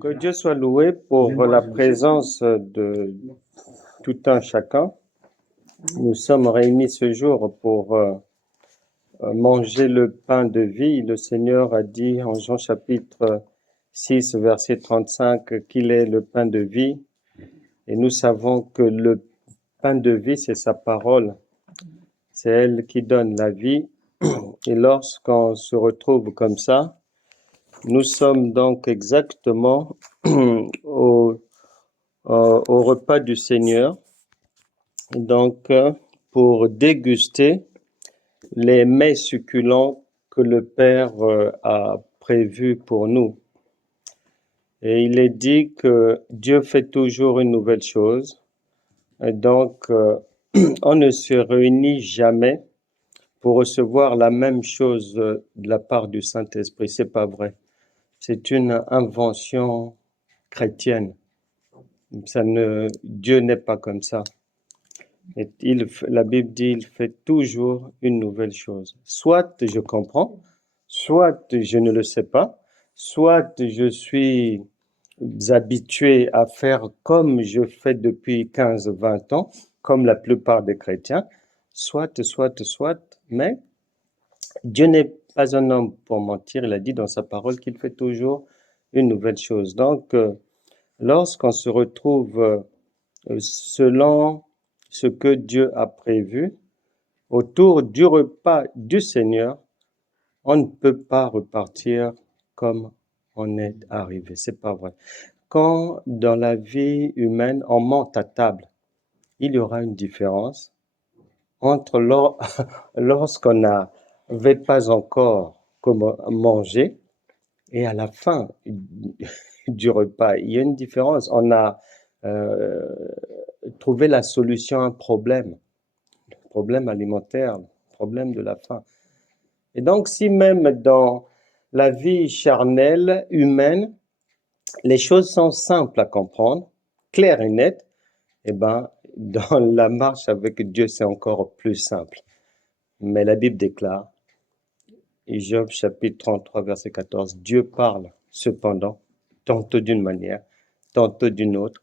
Que Dieu soit loué pour la présence de tout un chacun. Nous sommes réunis ce jour pour manger le pain de vie. Le Seigneur a dit en Jean chapitre 6, verset 35, qu'il est le pain de vie. Et nous savons que le pain de vie, c'est sa parole. C'est elle qui donne la vie. Et lorsqu'on se retrouve comme ça, nous sommes donc exactement au repas du Seigneur, donc pour déguster les mets succulents que le Père a prévus pour nous. Et il est dit que Dieu fait toujours une nouvelle chose. Et donc, on ne se réunit jamais pour recevoir la même chose de la part du Saint-Esprit. C'est pas vrai. C'est une invention chrétienne. Dieu n'est pas comme ça. Et la Bible dit, il fait toujours une nouvelle chose. Soit je comprends, soit je ne le sais pas, soit je suis habitué à faire comme je fais depuis 15, 20 ans, comme la plupart des chrétiens, soit, mais Dieu n'est pas un homme pour mentir. Il a dit dans sa parole qu'il fait toujours une nouvelle chose. Donc, lorsqu'on se retrouve selon ce que Dieu a prévu, autour du repas du Seigneur, on ne peut pas repartir comme on est arrivé. C'est pas vrai. Quand dans la vie humaine, on monte à table, il y aura une différence entre lorsqu'on n'avait pas encore comment manger et à la fin du repas. Il y a une différence. On a trouvé la solution à un problème alimentaire, problème de la faim. Et donc, si même dans la vie charnelle, humaine, les choses sont simples à comprendre, claires et nettes, eh ben, dans la marche avec Dieu, c'est encore plus simple. Mais la Bible déclare, et Job chapitre 33, verset 14, Dieu parle cependant, tantôt d'une manière, tantôt d'une autre,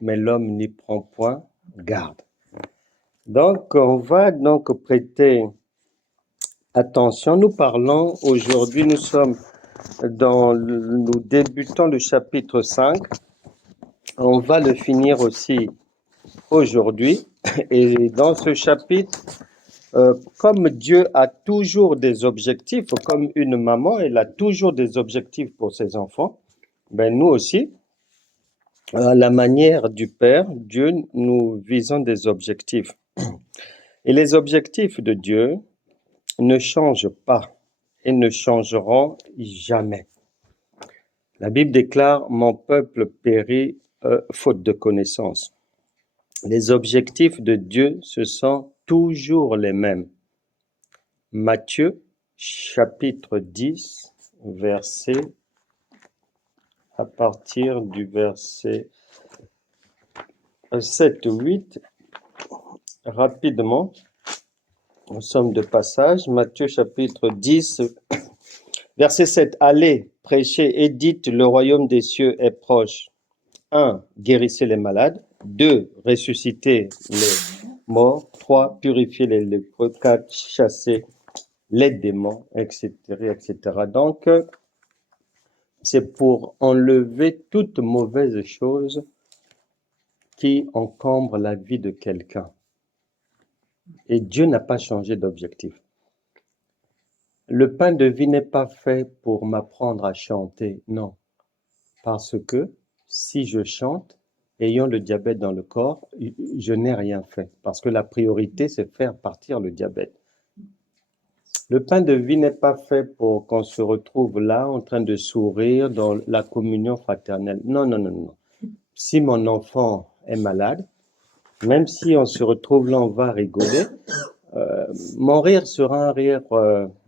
mais l'homme n'y prend point garde. Donc, on va donc prêter attention. Nous parlons aujourd'hui, nous débutons le chapitre 5. On va le finir aussi aujourd'hui. Et dans ce chapitre, comme Dieu a toujours des objectifs, comme une maman, elle a toujours des objectifs pour ses enfants, ben nous aussi, à la manière du Père, Dieu, nous visons des objectifs. Et les objectifs de Dieu ne changent pas et ne changeront jamais. La Bible déclare, mon peuple périt faute de connaissance. Les objectifs de Dieu, ce sont toujours les mêmes. Matthieu, chapitre 10, à partir du verset 7 ou 8, rapidement, nous sommes de passage, Matthieu chapitre 10, verset 7, allez, prêchez et dites, le royaume des cieux est proche. 1. Guérissez les malades. 2. Ressuscitez les morts. 3. Purifiez les lépreux. 4. Chassez les démons, etc., etc. Donc, c'est pour enlever toute mauvaise chose qui encombre la vie de quelqu'un. Et Dieu n'a pas changé d'objectif. Le pain de vie n'est pas fait pour m'apprendre à chanter, non. Parce que si je chante, ayant le diabète dans le corps, je n'ai rien fait. Parce que la priorité, c'est faire partir le diabète. Le pain de vie n'est pas fait pour qu'on se retrouve là en train de sourire dans la communion fraternelle. Non, non, non, non. Si mon enfant est malade, même si on se retrouve là, on va rigoler. Mon rire sera un rire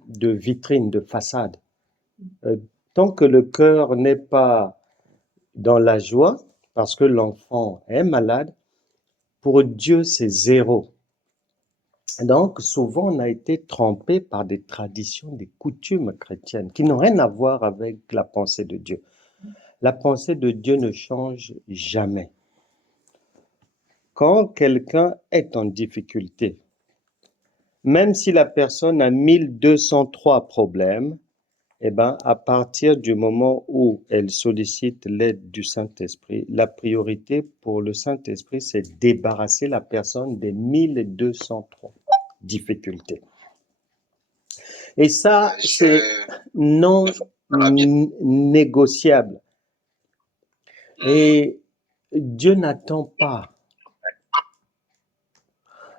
de vitrine, de façade. Tant que le cœur n'est pas dans la joie, parce que l'enfant est malade, pour Dieu, c'est zéro. Donc, souvent, on a été trompé par des traditions, des coutumes chrétiennes qui n'ont rien à voir avec la pensée de Dieu. La pensée de Dieu ne change jamais. Quand quelqu'un est en difficulté, même si la personne a 1203 problèmes, eh ben, à partir du moment où elle sollicite l'aide du Saint-Esprit, la priorité pour le Saint-Esprit, c'est débarrasser la personne des 1203 difficultés. Et ça, c'est non négociable. Et Dieu n'attend pas.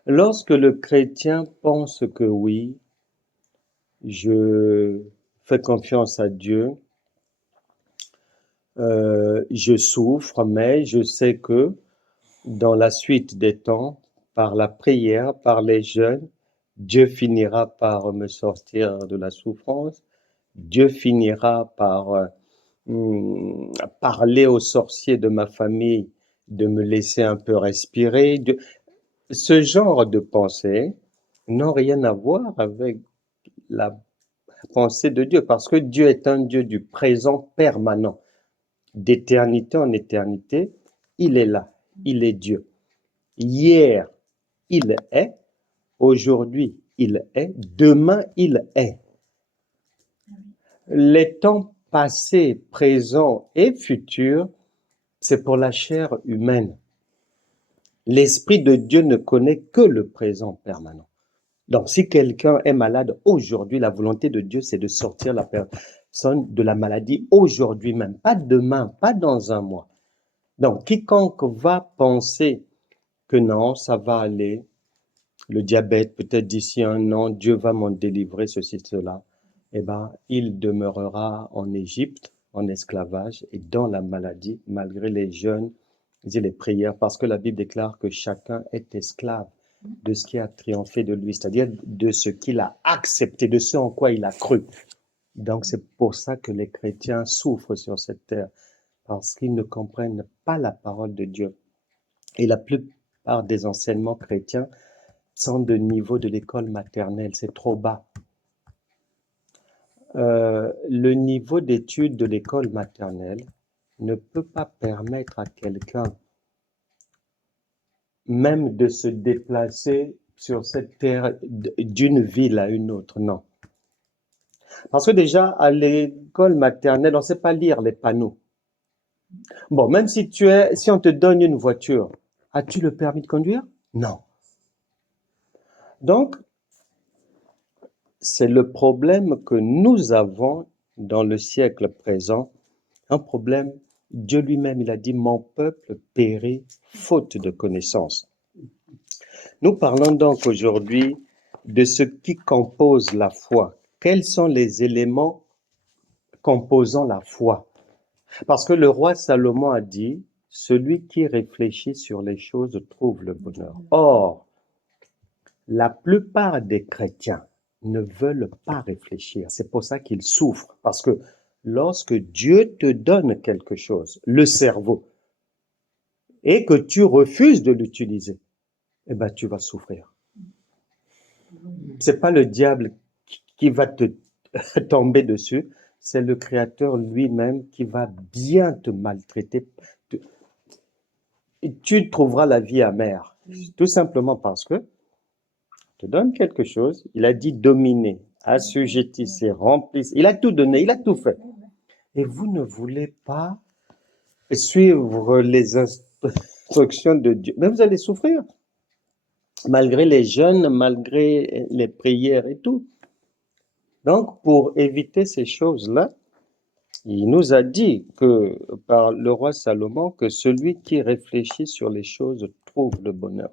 Lorsque le chrétien pense que oui, je fais confiance à Dieu, je souffre, mais je sais que dans la suite des temps, par la prière, par les jeûnes, Dieu finira par me sortir de la souffrance. Dieu finira par parler aux sorciers de ma famille, de me laisser un peu respirer. Ce genre de pensée n'ont rien à voir avec la pensée de Dieu, parce que Dieu est un Dieu du présent permanent. D'éternité en éternité, il est là, il est Dieu. Hier, il est, aujourd'hui, il est, demain, il est. Les temps passés, présents et futurs, c'est pour la chair humaine. L'Esprit de Dieu ne connaît que le présent permanent. Donc, si quelqu'un est malade aujourd'hui, la volonté de Dieu, c'est de sortir la personne de la maladie aujourd'hui même, pas demain, pas dans un mois. Donc, quiconque va penser que non, ça va aller, le diabète, peut-être d'ici un an, Dieu va m'en délivrer, ceci, cela, eh ben, il demeurera en Égypte, en esclavage et dans la maladie, malgré les jeûnes et les prières, parce que la Bible déclare que chacun est esclave de ce qui a triomphé de lui, c'est-à-dire de ce qu'il a accepté, de ce en quoi il a cru. Donc, c'est pour ça que les chrétiens souffrent sur cette terre, parce qu'ils ne comprennent pas la parole de Dieu. Et la plupart des enseignements chrétiens sont de niveau de l'école maternelle, c'est trop bas. Le niveau d'études de l'école maternelle ne peut pas permettre à quelqu'un même de se déplacer sur cette terre d'une ville à une autre, non. Parce que déjà, à l'école maternelle, on ne sait pas lire les panneaux. Bon, même si si on te donne une voiture, as-tu le permis de conduire? Non. Donc, c'est le problème que nous avons dans le siècle présent, un problème. Dieu lui-même, il a dit, mon peuple périt faute de connaissance. Nous parlons donc aujourd'hui de ce qui compose la foi. Quels sont les éléments composant la foi? Parce que le roi Salomon a dit, celui qui réfléchit sur les choses trouve le bonheur. Or, la plupart des chrétiens ne veulent pas réfléchir. C'est pour ça qu'ils souffrent. Parce que lorsque Dieu te donne quelque chose, le cerveau, et que tu refuses de l'utiliser, eh ben, tu vas souffrir. C'est pas le diable qui va te tomber dessus, c'est le Créateur lui-même qui va bien te maltraiter. Tu trouveras la vie amère, tout simplement parce que te donne quelque chose, il a dit dominer, assujettissez, remplissez, il a tout donné, il a tout fait. Et vous ne voulez pas suivre les instructions de Dieu, mais vous allez souffrir, malgré les jeûnes, malgré les prières et tout. Donc, pour éviter ces choses-là, il nous a dit que, par le roi Salomon, que celui qui réfléchit sur les choses trouve le bonheur.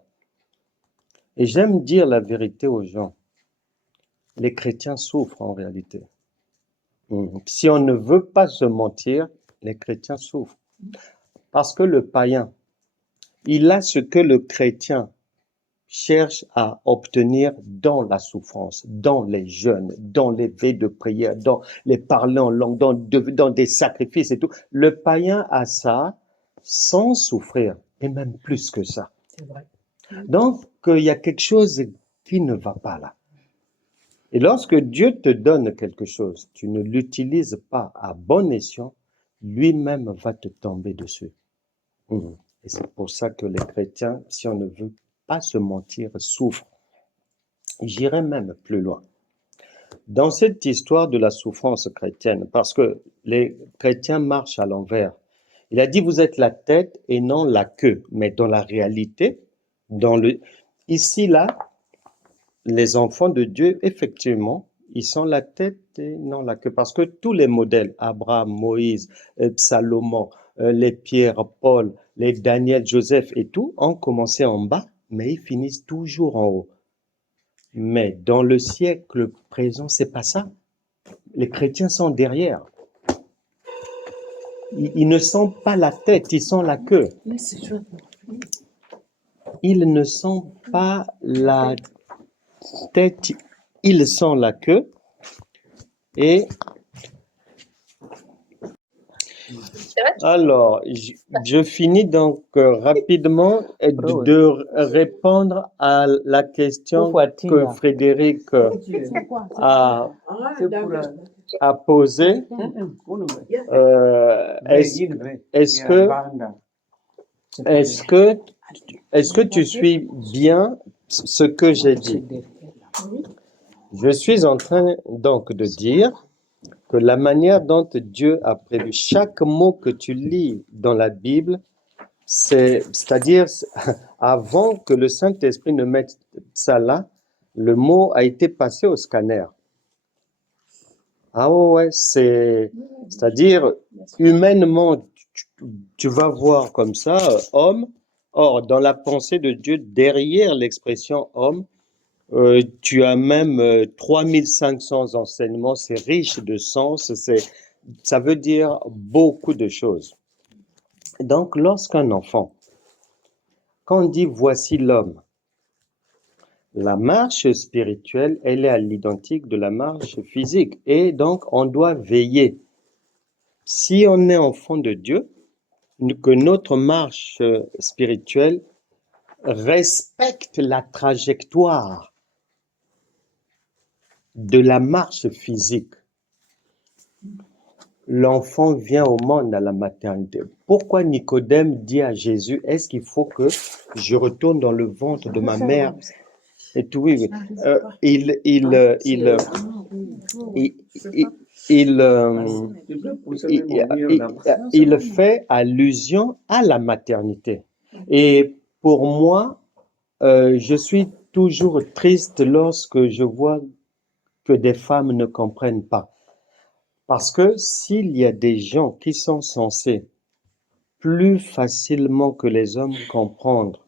Et j'aime dire la vérité aux gens. Les chrétiens souffrent en réalité. Si on ne veut pas se mentir, les chrétiens souffrent. Parce que le païen, il a ce que le chrétien cherche à obtenir dans la souffrance, dans les jeûnes, dans les veilles de prière, dans les parler en langue, dans des sacrifices et tout. Le païen a ça sans souffrir, et même plus que ça. C'est vrai. Donc, il y a quelque chose qui ne va pas là. Et lorsque Dieu te donne quelque chose, tu ne l'utilises pas à bon escient, lui-même va te tomber dessus. Et c'est pour ça que les chrétiens, si on ne veut pas se mentir, souffrent. J'irai même plus loin. Dans cette histoire de la souffrance chrétienne, parce que les chrétiens marchent à l'envers, il a dit vous êtes la tête et non la queue. Mais dans la réalité, ici, là, les enfants de Dieu, effectivement, ils sont la tête et non la queue. Parce que tous les modèles, Abraham, Moïse, Salomon, les Pierre, Paul, les Daniel, Joseph et tout, ont commencé en bas, mais ils finissent toujours en haut. Mais dans le siècle présent, c'est pas ça. Les chrétiens sont derrière. Ils ne sont pas la tête, ils sont la queue. Ils ne sont pas la tête, ils sont la queue. Et alors, je finis donc rapidement de répondre à la question que Frédéric a posée. Est-ce que tu suis bien ce que j'ai dit? Je suis en train donc de dire que la manière dont Dieu a prévu chaque mot que tu lis dans la Bible, c'est-à-dire avant que le Saint-Esprit ne mette ça là, le mot a été passé au scanner. Ah ouais, c'est-à-dire humainement, tu vas voir comme ça, homme. Or, dans la pensée de Dieu, derrière l'expression homme, tu as même 3500 enseignements, c'est riche de sens, ça veut dire beaucoup de choses. Donc, lorsqu'un enfant, quand on dit voici l'homme, la marche spirituelle, elle est à l'identique de la marche physique. Et donc, on doit veiller. Si on est enfant de Dieu, que notre marche spirituelle respecte la trajectoire de la marche physique. L'enfant vient au monde à la maternité. Pourquoi Nicodème dit à Jésus, est-ce qu'il faut que je retourne dans le ventre de ma mère? Et tout, oui. Il fait allusion à la maternité. Et pour moi, je suis toujours triste lorsque je vois que des femmes ne comprennent pas. Parce que s'il y a des gens qui sont censés plus facilement que les hommes comprendre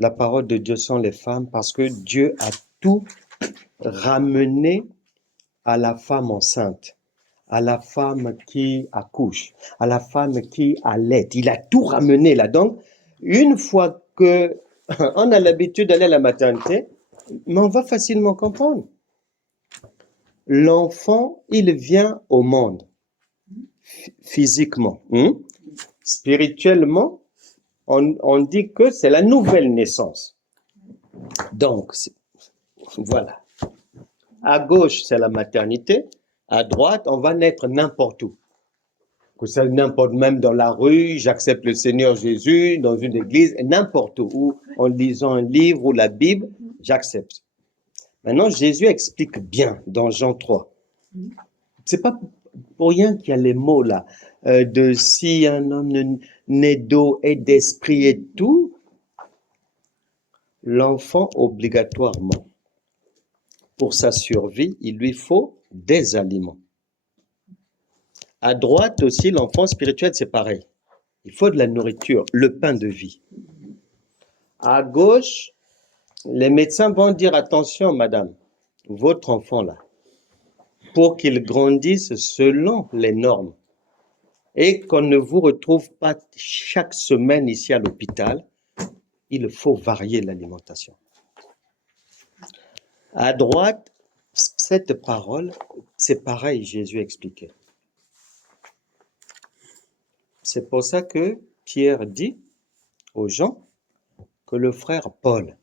la parole de Dieu sont les femmes, parce que Dieu a tout ramené à la femme enceinte, à la femme qui accouche, à la femme qui allaite. Il a tout ramené là. Donc, une fois que on a l'habitude d'aller à la maternité, mais on va facilement comprendre. L'enfant, il vient au monde physiquement. Spirituellement, on dit que c'est la nouvelle naissance. Donc, voilà. À gauche, c'est la maternité. À droite, on va naître n'importe où. Que ça n'importe même dans la rue, j'accepte le Seigneur Jésus, dans une église, n'importe où, en lisant un livre ou la Bible, j'accepte. Maintenant, Jésus explique bien dans Jean 3. C'est pas pour rien qu'il y a les mots là, de si un homme né d'eau et d'esprit et tout, l'enfant obligatoirement, pour sa survie, il lui faut des aliments. À droite aussi, l'enfant spirituel, c'est pareil. Il faut de la nourriture, le pain de vie. À gauche, les médecins vont dire attention, madame, votre enfant là, pour qu'il grandisse selon les normes et qu'on ne vous retrouve pas chaque semaine ici à l'hôpital, il faut varier l'alimentation. À droite, cette parole, c'est pareil, Jésus expliquait. C'est pour ça que Pierre dit aux gens que le frère Paul,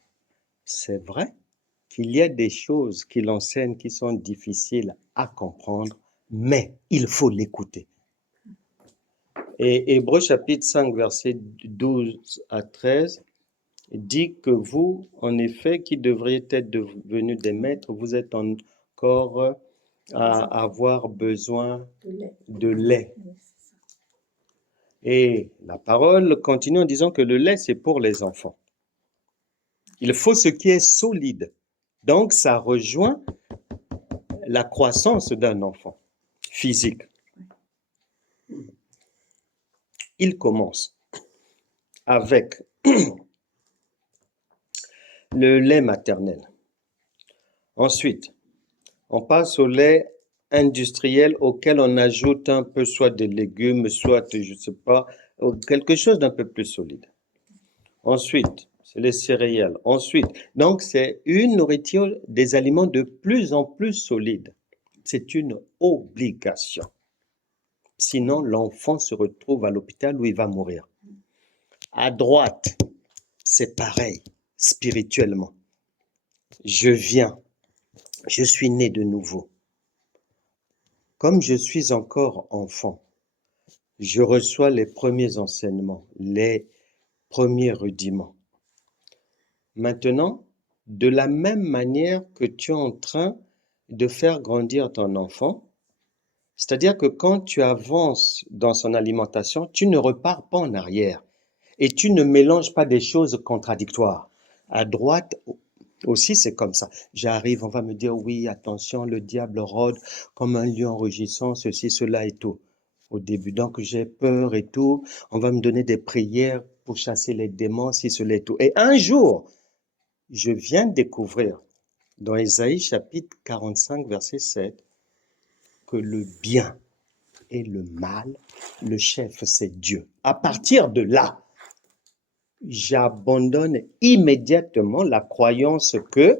c'est vrai qu'il y a des choses qu'il enseigne qui sont difficiles à comprendre, mais il faut l'écouter. Et Hébreux chapitre 5, versets 12 à 13, dit que vous, en effet, qui devriez être devenus des maîtres, vous êtes encore à avoir besoin de lait. Et la parole continue en disant que le lait, c'est pour les enfants. Il faut ce qui est solide. Donc, ça rejoint la croissance d'un enfant physique. Il commence avec le lait maternel. Ensuite, on passe au lait industriel auquel on ajoute un peu soit des légumes, soit, je ne sais pas, quelque chose d'un peu plus solide. Ensuite, c'est les céréales. Ensuite, donc c'est une nourriture, des aliments de plus en plus solides. C'est une obligation. Sinon, l'enfant se retrouve à l'hôpital où il va mourir. À droite, c'est pareil, spirituellement. Je viens, je suis né de nouveau. Comme je suis encore enfant, je reçois les premiers enseignements, les premiers rudiments. Maintenant, de la même manière que tu es en train de faire grandir ton enfant, c'est-à-dire que quand tu avances dans son alimentation, tu ne repars pas en arrière et tu ne mélanges pas des choses contradictoires. À droite aussi, c'est comme ça. J'arrive, on va me dire, oui, attention, le diable rôde comme un lion rugissant, ceci, cela et tout. Au début, donc j'ai peur et tout. On va me donner des prières pour chasser les démons, si, cela et tout. Et un jour, je viens de découvrir dans Ésaïe chapitre 45, verset 7, que le bien et le mal, le chef, c'est Dieu. À partir de là, j'abandonne immédiatement la croyance que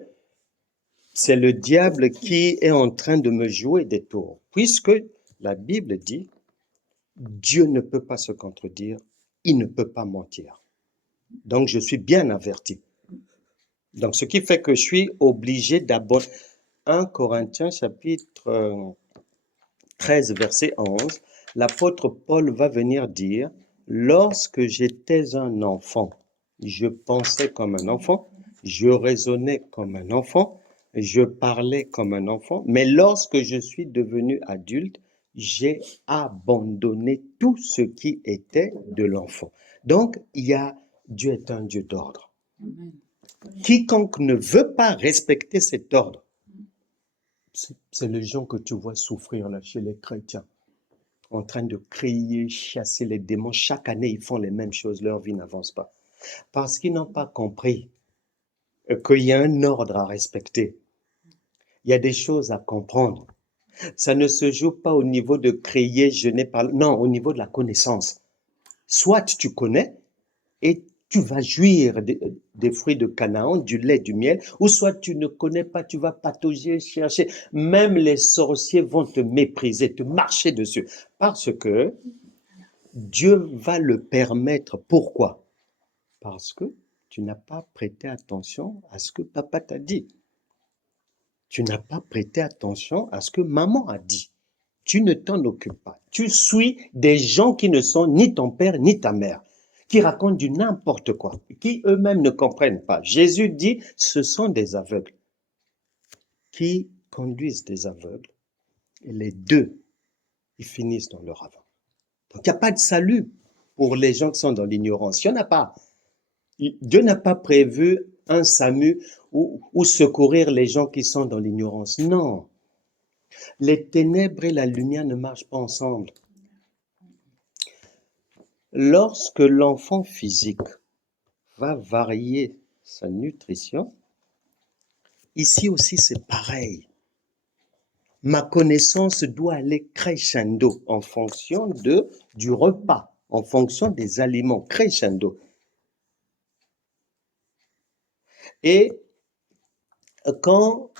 c'est le diable qui est en train de me jouer des tours. Puisque la Bible dit, Dieu ne peut pas se contredire, il ne peut pas mentir. Donc je suis bien averti. Donc ce qui fait que je suis obligé d'abandonner. 1 Corinthiens chapitre 13, verset 11, l'apôtre Paul va venir dire, lorsque j'étais un enfant, je pensais comme un enfant, je raisonnais comme un enfant, je parlais comme un enfant, mais lorsque je suis devenu adulte, j'ai abandonné tout ce qui était de l'enfant. Donc, Dieu est un Dieu d'ordre. Quiconque ne veut pas respecter cet ordre, c'est les gens que tu vois souffrir là chez les chrétiens, en train de crier, chasser les démons. Chaque année, ils font les mêmes choses, leur vie n'avance pas. Parce qu'ils n'ont pas compris qu'il y a un ordre à respecter. Il y a des choses à comprendre. Ça ne se joue pas au niveau de crier, je n'ai pas... Non, au niveau de la connaissance. Soit tu connais et tu vas jouir des fruits de Canaan, du lait, du miel, ou soit tu ne connais pas, tu vas patauger, chercher. Même les sorciers vont te mépriser, te marcher dessus. Parce que Dieu va le permettre. Pourquoi? Parce que tu n'as pas prêté attention à ce que papa t'a dit. Tu n'as pas prêté attention à ce que maman a dit. Tu ne t'en occupes pas. Tu suis des gens qui ne sont ni ton père ni ta mère, qui racontent du n'importe quoi, qui eux-mêmes ne comprennent pas. Jésus dit, ce sont des aveugles qui conduisent des aveugles. Et les deux, ils finissent dans leur avant. Donc il n'y a pas de salut pour les gens qui sont dans l'ignorance. Il n'y en a pas. Dieu n'a pas prévu un SAMU ou secourir les gens qui sont dans l'ignorance. Non. Les ténèbres et la lumière ne marchent pas ensemble. Lorsque l'enfant physique va varier sa nutrition, ici aussi c'est pareil. Ma connaissance doit aller crescendo en fonction du repas, en fonction des aliments, crescendo. Et quand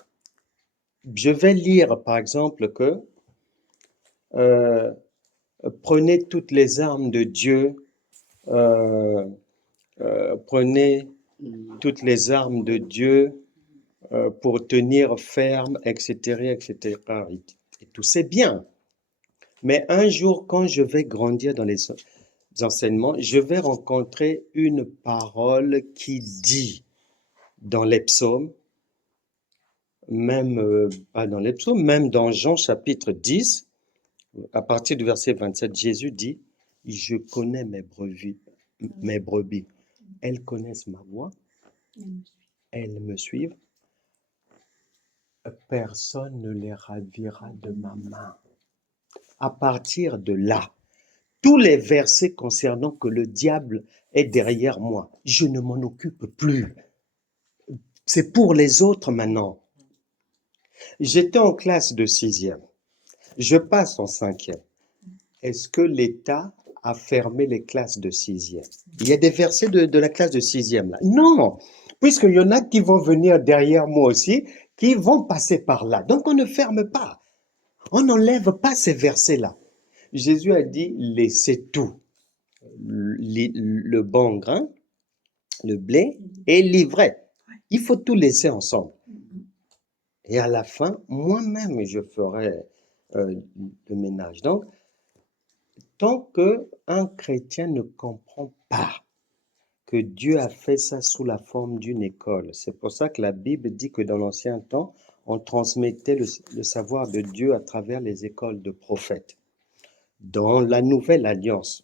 je vais lire, par exemple, que prenez toutes les armes de Dieu, prenez toutes les armes de Dieu pour tenir ferme, etc., etc. Et tout c'est bien. Mais un jour, quand je vais grandir dans les enseignements, je vais rencontrer une parole qui dit dans les psaumes, même pas dans les psaumes, même dans Jean chapitre 10, à partir du verset 27, Jésus dit, je connais mes brebis. Elles connaissent ma voix, elles me suivent. Personne ne les ravira de ma main. À partir de là, tous les versets concernant que le diable est derrière moi, je ne m'en occupe plus. C'est pour les autres maintenant. J'étais en classe de 6e. Je passe en 5e. Est-ce que l'État a fermé les classes de 6e? Il y a des versets de la classe de 6e là. Non, puisqu'il y en a qui vont venir derrière moi aussi, qui vont passer par là. Donc on ne ferme pas. On n'enlève pas ces versets-là. Jésus a dit, laissez tout. Le bon grain, le blé et l'ivraie. Il faut tout laisser ensemble. Et à la fin, moi-même, je ferai le ménage. Donc, tant qu'un chrétien ne comprend pas que Dieu a fait ça sous la forme d'une école, c'est pour ça que la Bible dit que dans l'ancien temps, on transmettait le savoir de Dieu à travers les écoles de prophètes. Dans la nouvelle alliance,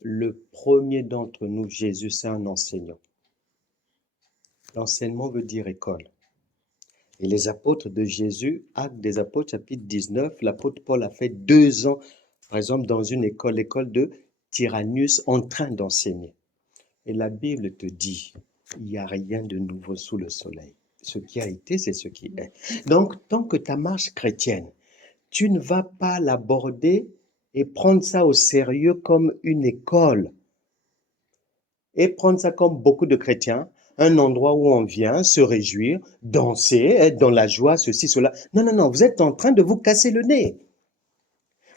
le premier d'entre nous, Jésus, c'est un enseignant. L'enseignement veut dire école. Et les apôtres de Jésus, Actes des apôtres, chapitre 19, l'apôtre Paul a fait 2 ans, par exemple, dans une école, l'école de Tyrannus, en train d'enseigner. Et la Bible te dit, il n'y a rien de nouveau sous le soleil. Ce qui a été, c'est ce qui est. Donc, tant que ta marche chrétienne, tu ne vas pas l'aborder et prendre ça au sérieux comme une école. Et prendre ça comme beaucoup de chrétiens, un endroit où on vient se réjouir, danser, être dans la joie, ceci, cela. Non, non, non, vous êtes en train de vous casser le nez.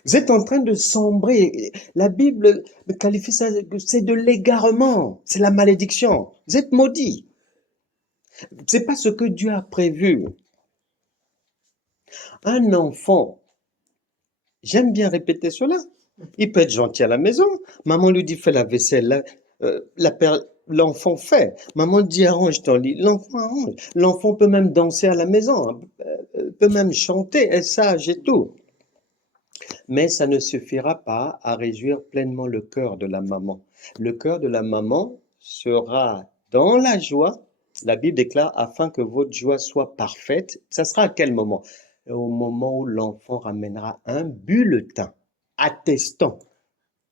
Vous êtes en train de sombrer. La Bible qualifie ça, c'est de l'égarement, c'est la malédiction. Vous êtes maudits. C'est pas ce que Dieu a prévu. Un enfant, j'aime bien répéter cela, il peut être gentil à la maison. Maman lui dit fais la vaisselle, l'enfant fait. Maman dit arrange ton lit, l'enfant arrange. L'enfant peut même danser à la maison, peut même chanter, est sage et tout. Mais ça ne suffira pas à réjouir pleinement le cœur de la maman. Le cœur de la maman sera dans la joie. La Bible déclare afin que votre joie soit parfaite. Ça sera à quel moment? Au moment où l'enfant ramènera un bulletin attestant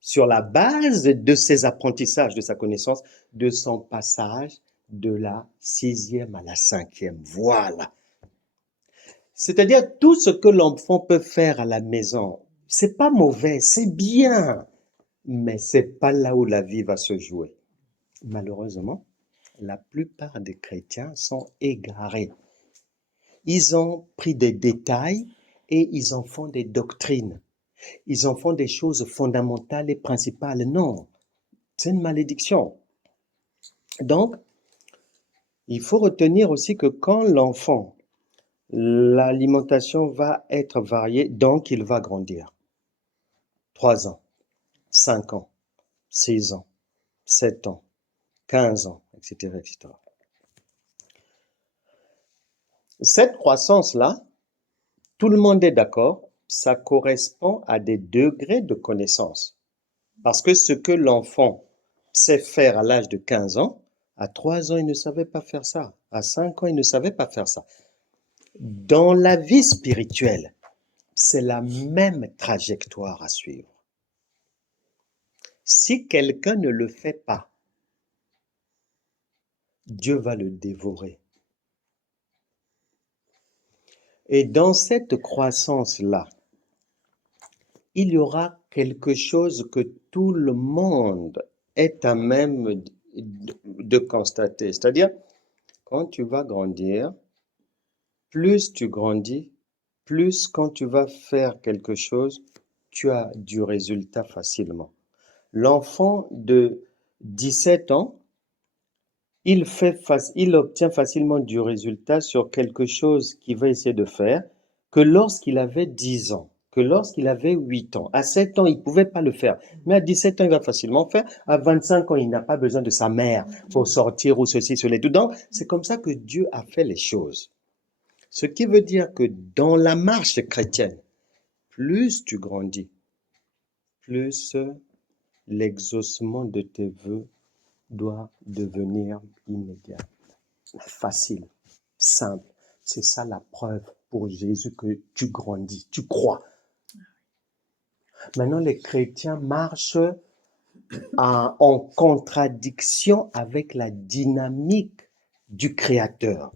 sur la base de ses apprentissages, de sa connaissance, de son passage de la 6e à la 5e. Voilà. C'est-à-dire tout ce que l'enfant peut faire à la maison, c'est pas mauvais, c'est bien, mais c'est pas là où la vie va se jouer. Malheureusement, la plupart des chrétiens sont égarés. Ils ont pris des détails et ils en font des doctrines. Ils en font des choses fondamentales et principales. Non, c'est une malédiction. Donc, il faut retenir aussi que quand l'enfant, l'alimentation va être variée, donc il va grandir. 3 ans, 5 ans, 6 ans, 7 ans, 15 ans, etc., etc. Cette croissance-là, tout le monde est d'accord, ça correspond à des degrés de connaissance. Parce que ce que l'enfant sait faire à l'âge de 15 ans, à 3 ans, il ne savait pas faire ça. À 5 ans, il ne savait pas faire ça. Dans la vie spirituelle, c'est la même trajectoire à suivre. Si quelqu'un ne le fait pas, Dieu va le dévorer. Et dans cette croissance-là, il y aura quelque chose que tout le monde est à même de constater. C'est-à-dire, quand tu vas grandir, plus tu grandis, plus quand tu vas faire quelque chose, tu as du résultat facilement. L'enfant de 17 ans, il obtient facilement du résultat sur quelque chose qu'il va essayer de faire que lorsqu'il avait 10 ans. que lorsqu'il avait 8 ans. À 7 ans, il ne pouvait pas le faire. Mais à 17 ans, il va facilement faire. À 25 ans, il n'a pas besoin de sa mère pour sortir ou ceci, cela. Donc, c'est comme ça que Dieu a fait les choses. Ce qui veut dire que dans la marche chrétienne, plus tu grandis, plus l'exaucement de tes vœux doit devenir immédiat, facile, simple. C'est ça la preuve pour Jésus que tu grandis, tu crois. Maintenant, les chrétiens marchent en contradiction avec la dynamique du Créateur.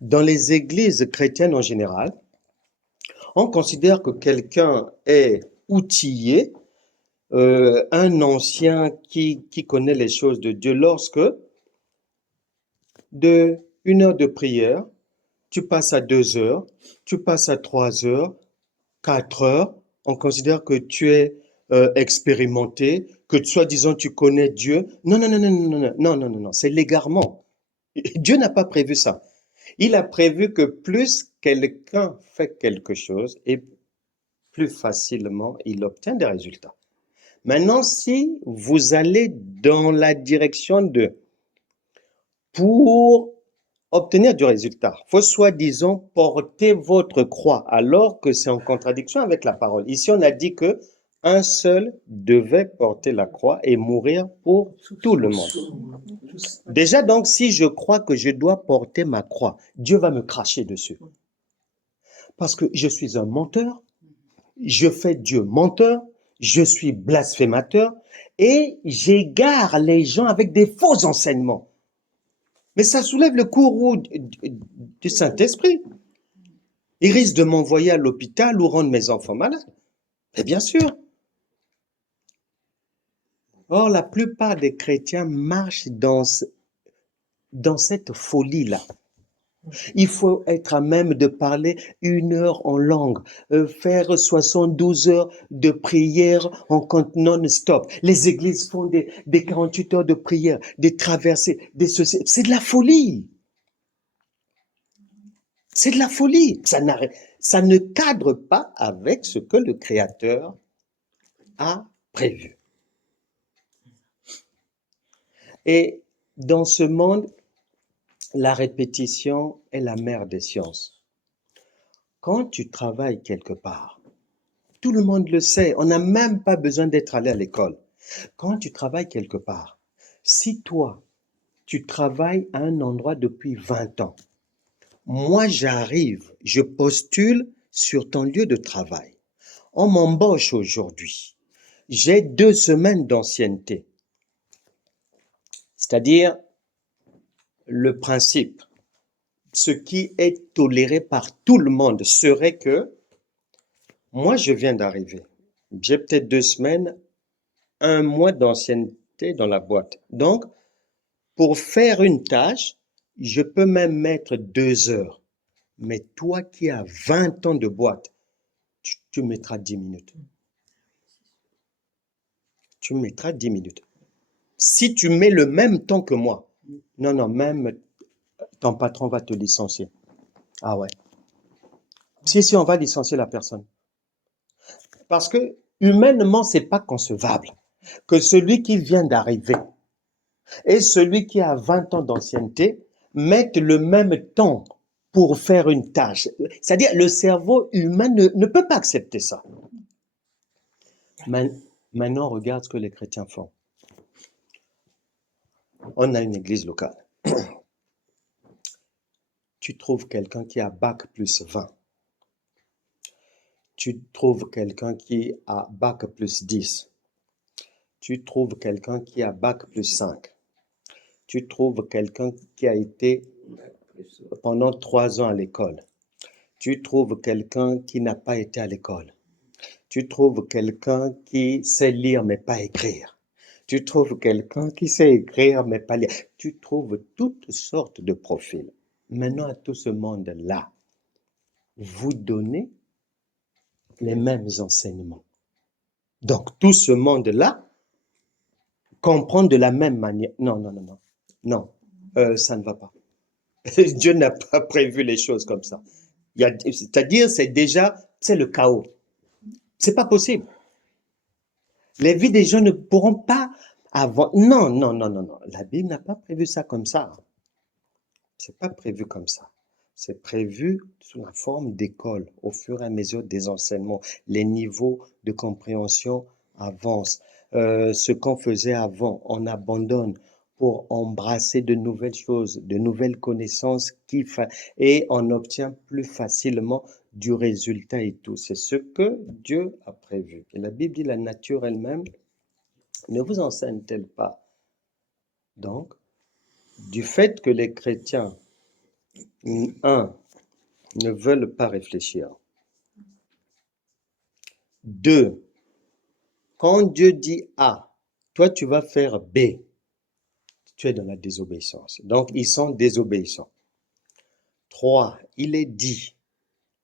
Dans les églises chrétiennes en général, on considère que quelqu'un est outillé, un ancien qui connaît les choses de Dieu lorsque de 1 heure de prière, tu passes à 2 heures, tu passes à 3 heures, 4 heures, on considère que tu es expérimenté, que soi-disant tu connais Dieu. Non, non, non, non, non, non, non, non, non, non, c'est l'égarement. Dieu n'a pas prévu ça. Il a prévu que plus quelqu'un fait quelque chose et plus facilement il obtient des résultats. Maintenant, si vous allez dans la direction de pour obtenir du résultat, faut soi-disant porter votre croix, alors que c'est en contradiction avec la parole. Ici, on a dit que un seul devait porter la croix et mourir pour tout le monde. Déjà, donc, si je crois que je dois porter ma croix, Dieu va me cracher dessus. Parce que je suis un menteur, je fais Dieu menteur, je suis blasphémateur et j'égare les gens avec des faux enseignements. Mais ça soulève le courroux du Saint-Esprit. Il risque de m'envoyer à l'hôpital ou rendre mes enfants malades. Mais bien sûr. Or, la plupart des chrétiens marchent dans cette folie-là. Il faut être à même de parler 1 heure en langue, faire 72 heures de prière en compte non-stop. Les églises font des 48 heures de prière, des traversées, des ceci. C'est de la folie. C'est de la folie. Ça ne cadre pas avec ce que le Créateur a prévu. Et dans ce monde, la répétition est la mère des sciences. Quand tu travailles quelque part, tout le monde le sait, on n'a même pas besoin d'être allé à l'école. Quand tu travailles quelque part, si toi, tu travailles à un endroit depuis 20 ans, moi j'arrive, je postule sur ton lieu de travail. On m'embauche aujourd'hui. J'ai 2 semaines d'ancienneté. C'est-à-dire, le principe, ce qui est toléré par tout le monde serait que moi, je viens d'arriver. J'ai peut-être 2 semaines, 1 mois d'ancienneté dans la boîte. Donc, pour faire une tâche, je peux même mettre 2 heures. Mais toi qui as 20 ans de boîte, tu mettras 10 minutes. Tu mettras 10 minutes. Si tu mets le même temps que moi, non, même ton patron va te licencier. Ah ouais. Si, on va licencier la personne. Parce que humainement, c'est pas concevable que celui qui vient d'arriver et celui qui a 20 ans d'ancienneté mettent le même temps pour faire une tâche. C'est-à-dire, le cerveau humain ne peut pas accepter ça. Maintenant, regarde ce que les chrétiens font. On a une église locale. Tu trouves quelqu'un qui a bac plus 20. Tu trouves quelqu'un qui a bac plus 10. Tu trouves quelqu'un qui a bac plus 5. Tu trouves quelqu'un qui a été pendant 3 ans à l'école. Tu trouves quelqu'un qui n'a pas été à l'école. Tu trouves quelqu'un qui sait lire mais pas écrire. Tu trouves quelqu'un qui sait écrire mais pas lire. Tu trouves toutes sortes de profils. Maintenant, à tout ce monde-là, vous donnez les mêmes enseignements. Donc, tout ce monde-là comprend de la même manière. Non, ça ne va pas. Dieu n'a pas prévu les choses comme ça. C'est-à-dire, c'est déjà c'est le chaos. C'est pas possible. Les vies des gens ne pourront pas avoir... Non, non, non, non, non. La Bible n'a pas prévu ça comme ça. C'est pas prévu comme ça. C'est prévu sous la forme d'école, au fur et à mesure des enseignements. Les niveaux de compréhension avancent. Ce qu'on faisait avant, on abandonne pour embrasser de nouvelles choses, de nouvelles connaissances et on obtient plus facilement du résultat et tout. C'est ce que Dieu a prévu. Et la Bible dit la nature elle-même ne vous enseigne-t-elle pas? Donc, du fait que les chrétiens, un, ne veulent pas réfléchir. Deux, quand Dieu dit A, toi tu vas faire B, tu es dans la désobéissance. Donc ils sont désobéissants. Trois, il est dit,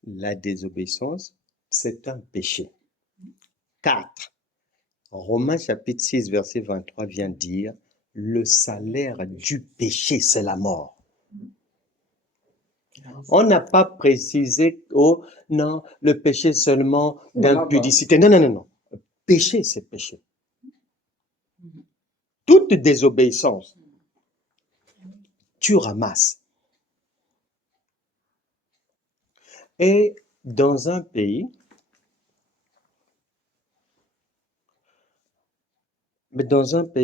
la désobéissance, c'est un péché. Quatre, Romains chapitre 6, verset 23 vient dire, le salaire du péché, c'est la mort. On n'a pas précisé, oh non, le péché seulement d'impudicité. Non, non, non, non. Péché, c'est péché. Toute désobéissance, tu ramasses. Et dans un pays,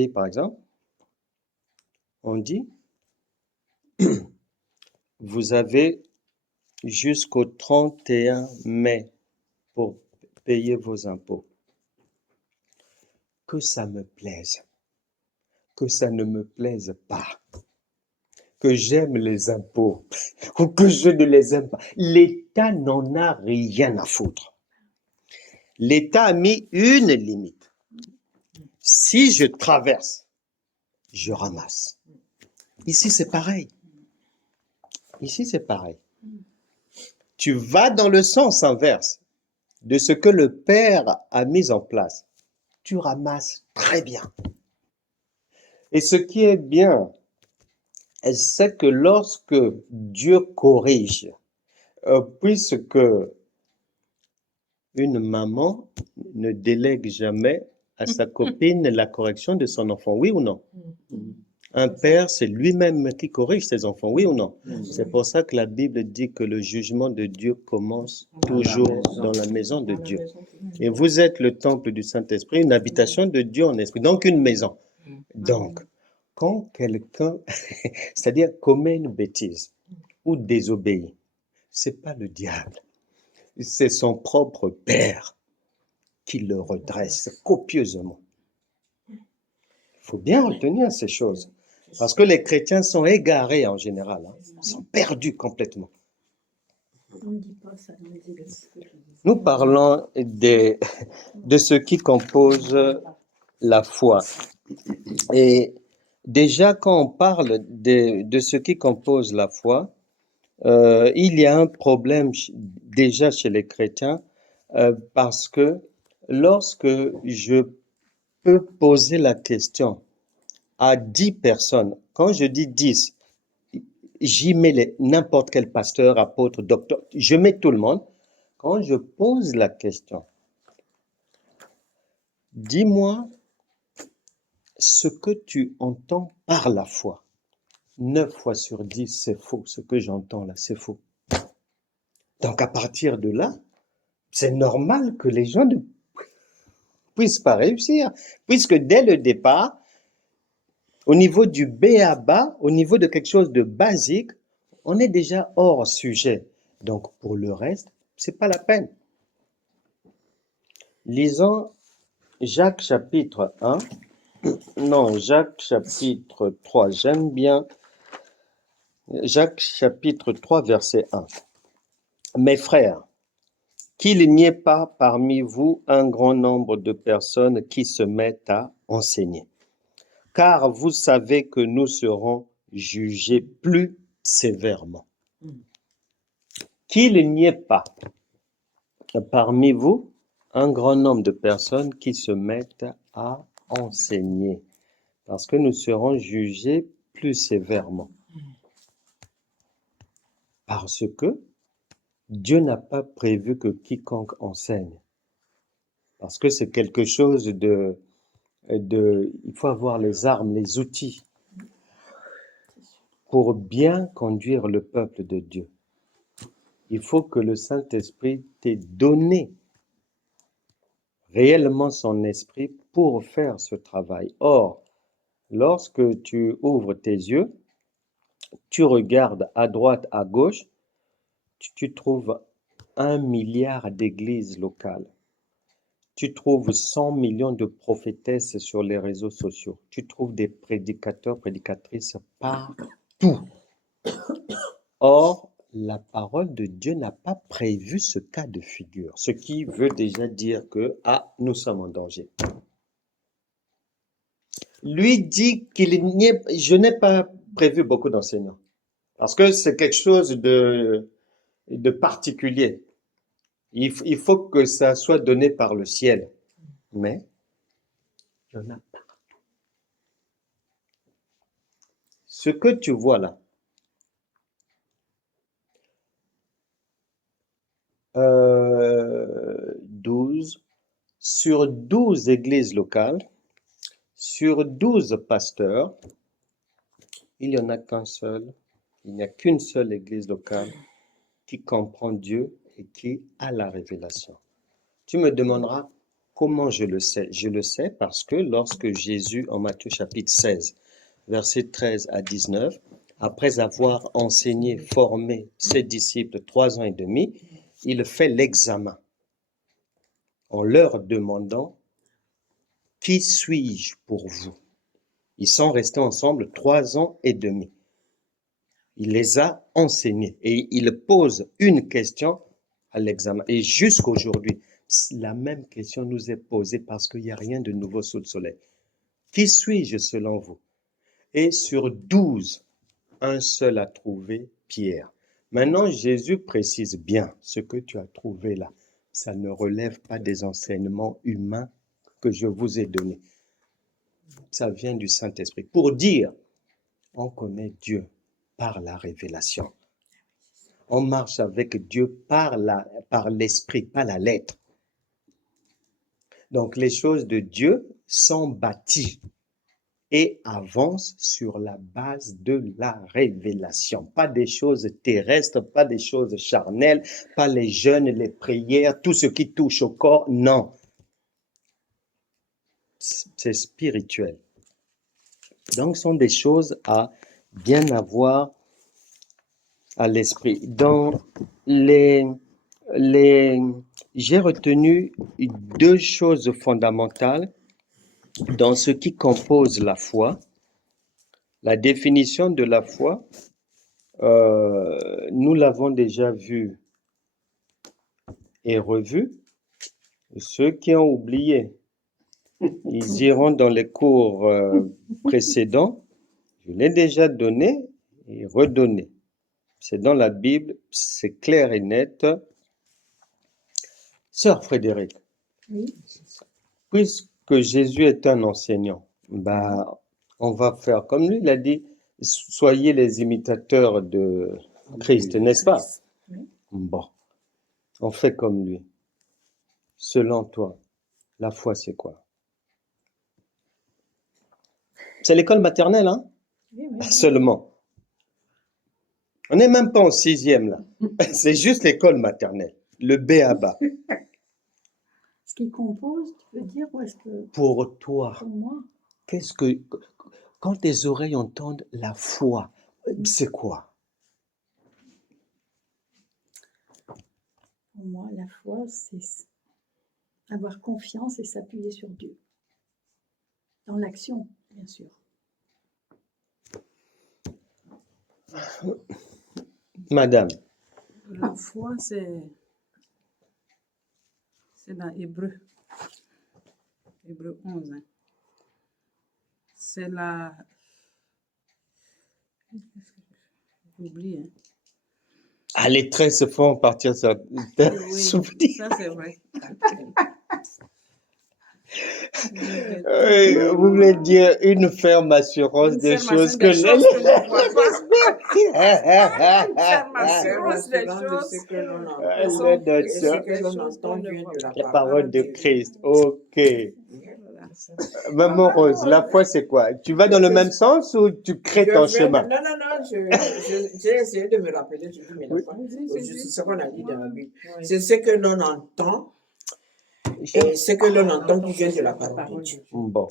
par exemple, on dit, vous avez jusqu'au 31 mai pour payer vos impôts. Que ça me plaise, que ça ne me plaise pas, que j'aime les impôts ou que je ne les aime pas, l'État n'en a rien à foutre. L'État a mis une limite. Si je traverse, je ramasse. Ici, c'est pareil. Ici, c'est pareil. Tu vas dans le sens inverse de ce que le Père a mis en place. Tu ramasses très bien. Et ce qui est bien, c'est que lorsque Dieu corrige, puisque une maman ne délègue jamais à sa copine la correction de son enfant, oui ou non? Un père, c'est lui-même qui corrige ses enfants, oui ou non? C'est pour ça que la Bible dit que le jugement de Dieu commence toujours dans la maison de Dieu. Et vous êtes le temple du Saint-Esprit, une habitation de Dieu en esprit, donc une maison. Donc, quand quelqu'un, c'est-à-dire commet une bêtise ou désobéit, c'est pas le diable, c'est son propre père qui le redresse copieusement. Il faut bien retenir ces choses. Parce que les chrétiens sont égarés en général, sont perdus complètement. Nous parlons de ce qui compose la foi. Et déjà, quand on parle de ce qui compose la foi, il y a un problème déjà chez les chrétiens parce que lorsque je peux poser la question à 10 personnes, quand je dis 10, j'y mets n'importe quel pasteur, apôtre, docteur, je mets tout le monde. Quand je pose la question, dis-moi ce que tu entends par la foi. 9 fois sur 10, c'est faux. Ce que j'entends là, c'est faux. Donc à partir de là, c'est normal que les gens ne puissent pas réussir, puisque dès le départ, au niveau du B à bas, au niveau de quelque chose de basique, on est déjà hors sujet. Donc pour le reste, c'est pas la peine. Lisons Jacques chapitre 1. Non, Jacques chapitre 3. J'aime bien Jacques chapitre 3, verset 1. Mes frères, qu'il n'y ait pas parmi vous un grand nombre de personnes qui se mettent à enseigner. Car vous savez que nous serons jugés plus sévèrement. Qu'il n'y ait pas parmi vous un grand nombre de personnes qui se mettent à enseigner, parce que nous serons jugés plus sévèrement. Parce que Dieu n'a pas prévu que quiconque enseigne. Parce que c'est quelque chose il faut avoir les armes, les outils pour bien conduire le peuple de Dieu. Il faut que le Saint-Esprit t'ait donné réellement son esprit pour faire ce travail. Or, lorsque tu ouvres tes yeux, tu regardes à droite, à gauche, tu trouves 1 milliard d'églises locales. Tu trouves 100 millions de prophétesses sur les réseaux sociaux. Tu trouves des prédicateurs, prédicatrices partout. Or, la parole de Dieu n'a pas prévu ce cas de figure, ce qui veut déjà dire que, nous sommes en danger. Lui dit je n'ai pas prévu beaucoup d'enseignants, parce que c'est quelque chose de particulier. Il faut que ça soit donné par le ciel, mais il y en a pas. Ce que tu vois là, 12 sur 12 églises locales, sur 12 pasteurs, il n'y en a qu'un seul, il n'y a qu'une seule église locale qui comprend Dieu et qui a la révélation. Tu me demanderas comment je le sais. Je le sais parce que lorsque Jésus, en Matthieu chapitre 16, versets 13 à 19, après avoir enseigné, formé ses disciples 3 ans et demi, il fait l'examen en leur demandant « Qui suis-je pour vous ?» Ils sont restés ensemble 3 ans et demi. Il les a enseignés et il pose une question à l'examen. Et jusqu'aujourd'hui, la même question nous est posée parce qu'il n'y a rien de nouveau sous le soleil. Qui suis-je selon vous? Et sur 12, un seul a trouvé Pierre. Maintenant, Jésus précise bien ce que tu as trouvé là. Ça ne relève pas des enseignements humains que je vous ai donnés. Ça vient du Saint-Esprit. Pour dire, on connaît Dieu par la révélation. On marche avec Dieu par l'esprit, pas la lettre. Donc les choses de Dieu sont bâties et avancent sur la base de la révélation. Pas des choses terrestres, pas des choses charnelles, pas les jeûnes, les prières, tout ce qui touche au corps, non. C'est spirituel. Donc ce sont des choses à bien avoir à l'esprit. J'ai retenu 2 choses fondamentales dans ce qui compose la foi. La définition de la foi, nous l'avons déjà vu et revu. Ceux qui ont oublié, ils iront dans les cours précédents. Je l'ai déjà donné et redonné. C'est dans la Bible, c'est clair et net. Sœur Frédéric, Oui. puisque Jésus est un enseignant, on va faire comme lui, il a dit, soyez les imitateurs de Christ, n'est-ce pas? Oui. Bon, on fait comme lui. Selon toi, la foi, c'est quoi? C'est l'école maternelle, hein? Oui, oui. Seulement. On n'est même pas en 6e, là. C'est juste l'école maternelle, le B.A.B.A. Ce qui compose, tu veux dire, ou est-ce que Pour toi, pour moi, quand tes oreilles entendent la foi, c'est quoi? pour moi, la foi, c'est avoir confiance et s'appuyer sur Dieu. Dans l'action, bien sûr. Madame, La foi, c'est dans Hébreu 11. Hein. C'est la... J'ai oublié. Hein. les traits se font partir sur Oui, ça c'est vrai. Vous voulez dire une ferme assurance Une des ferme choses assurance que des choses que l'on ne voit pas. Une ferme La assurance des assurance de choses ce que l'on entend que sont- Le et ce docteur, que des l'on choses qu'on entend ne vient voit de pas. la la parole parole de Dieu. Christ. Ok. Voilà. Maman Rose, la foi, c'est quoi? Tu vas dans le même sens ou tu crées ton chemin? Non, j'ai essayé de me rappeler, je dis, mais la Oui. foi, Vas-y, c'est ce qu'on a dit dans la Bible. Oui. C'est ce que l'on entend et ce que l'on entend qui vient de la parole de Dieu. Bon,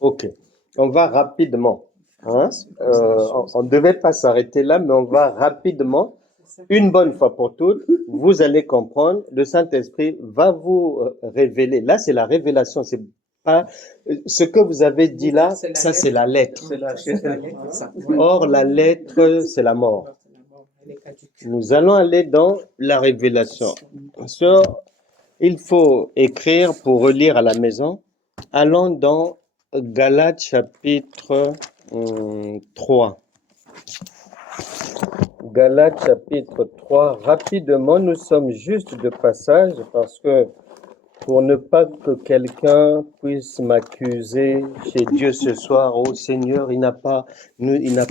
ok. On va rapidement. Hein? On ne devait pas s'arrêter là, mais on va rapidement. Une bonne fois pour toutes, vous allez comprendre, le Saint-Esprit va vous révéler. Là, c'est la révélation, c'est pas ce que vous avez dit là, ça c'est la lettre. C'est la lettre, ça. Or, la lettre, c'est la mort. Nous allons aller dans la révélation. Sœur, il faut écrire pour relire à la maison. Allons dans Galates chapitre 3. Galates chapitre 3. Rapidement, nous sommes juste de passage parce que pour ne pas que quelqu'un puisse m'accuser chez Dieu ce soir, oh Seigneur, il n'a pas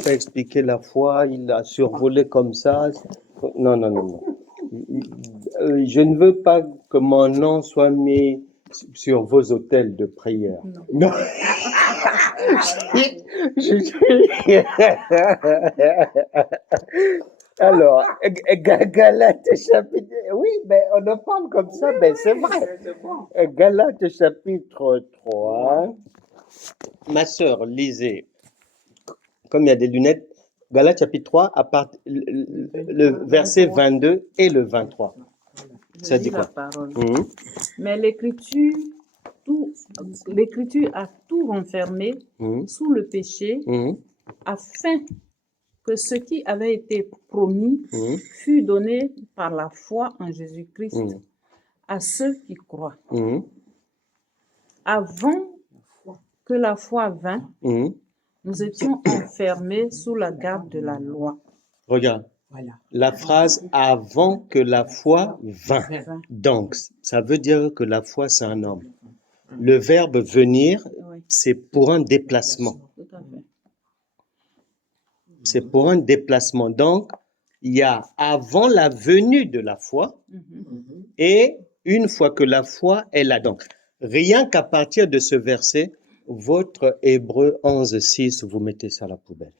expliqué la foi, il a survolé comme ça. Non, non, non, non. Je ne veux pas que mon nom soit mis sur vos autels de prière. Non. Non. Alors, Galates chapitre, oui, mais on en parle comme ça, mais c'est vrai. Galates chapitre 3. Ma sœur, lisez. Comme il y a des lunettes, Galates chapitre 3, à part le verset 22 et le 23. Ça Je dit lis la quoi? parole. Mhm, Mais l'Écriture a tout renfermé mhm, sous le péché mhm, afin que ce qui avait été promis mhm, fût donné par la foi en Jésus-Christ mhm, à ceux qui croient. mhm, Avant que la foi vînt, mhm. nous étions enfermés sous la garde de la loi. Regarde, Voilà. la phrase avant que la foi vint. Donc, ça veut dire que la foi, c'est un homme. Le verbe venir, Oui, c'est pour un déplacement. tout à fait. C'est pour un déplacement. Donc, il y a avant la venue de la foi Mhm. et une fois que la foi est là. Donc, rien qu'à partir de ce verset, votre Hébreu 11.6, vous mettez ça à la poubelle.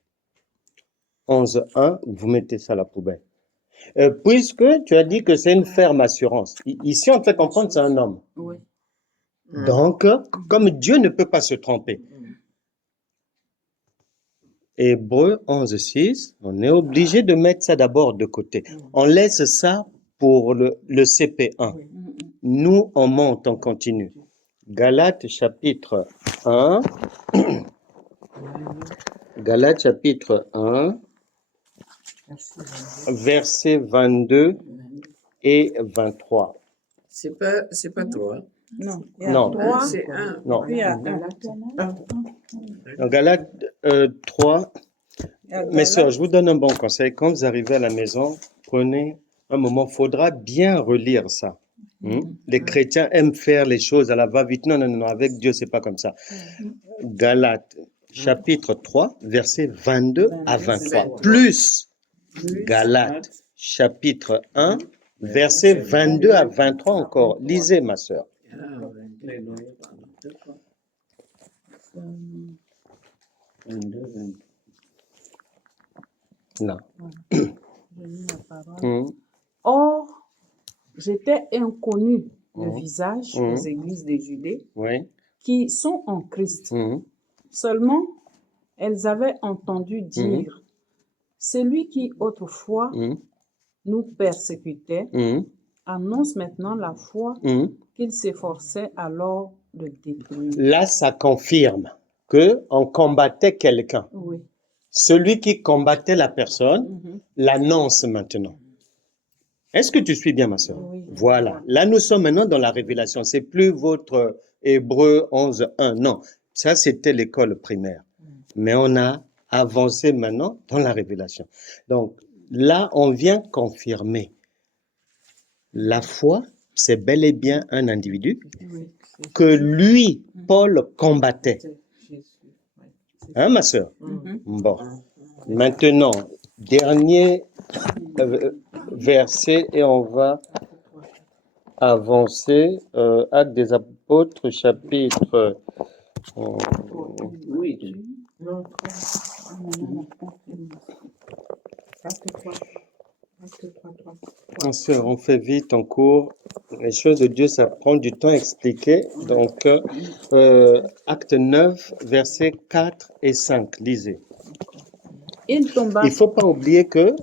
11.1, vous mettez ça à la poubelle. Puisque tu as dit que c'est une ferme assurance. Ici, on te fait comprendre que c'est un homme. Oui. Donc, comme Dieu ne peut pas se tromper, Hébreu 11.6, on est obligé de mettre ça d'abord de côté. On laisse ça pour le CP1. Mhm. Nous, on monte, on continue. Galates chapitre 1. Galates chapitre 1, versets 22 et 23. C'est pas toi. Non, il y a Non. trois, C'est un. Non. puis il y a un. Dans Galates 3, Il y a mes sœurs, Galates. je vous donne un bon conseil. Quand vous arrivez à la maison, prenez un moment. Il faudra bien relire ça. Les chrétiens aiment faire les choses à la va-vite. Non, non, non, avec Dieu, c'est pas comme ça. Galates, chapitre 3, versets 22 à 23. Plus Galates, chapitre 1, versets 22 à 23 encore. Lisez, ma sœur. Non. Je lis la parole. Hum, Or, j'étais inconnu de Mhm. visage Mhm. aux églises de Judée Oui. qui sont en Christ. Hum, Seulement, elles avaient entendu dire, celui qui autrefois hum, nous persécutait hum, annonce maintenant la foi hum. qu'il s'efforçait alors de détruire. Là, ça confirme que on combattait quelqu'un. Oui. Celui qui combattait la personne Mhm. l'annonce maintenant. Est-ce que tu suis bien, ma sœur? Oui. Voilà. Là, nous sommes maintenant dans la révélation. C'est plus votre Hébreu 11.1. Non, ça, c'était l'école primaire. Mais on a avancé maintenant dans la révélation. Donc, là, on vient confirmer. La foi, c'est bel et bien un individu. Oui. que lui, Paul, combattait. Hein, ma sœur? Bon. Maintenant, dernier verset et on va avancer. Actes des Apôtres, chapitre. Oui. Non, Ma sœur, on fait vite, on court. Les choses de Dieu, ça prend du temps à expliquer. Donc, acte 9, versets 4 et 5. Lisez. Il tomba. Il ne faut pas oublier que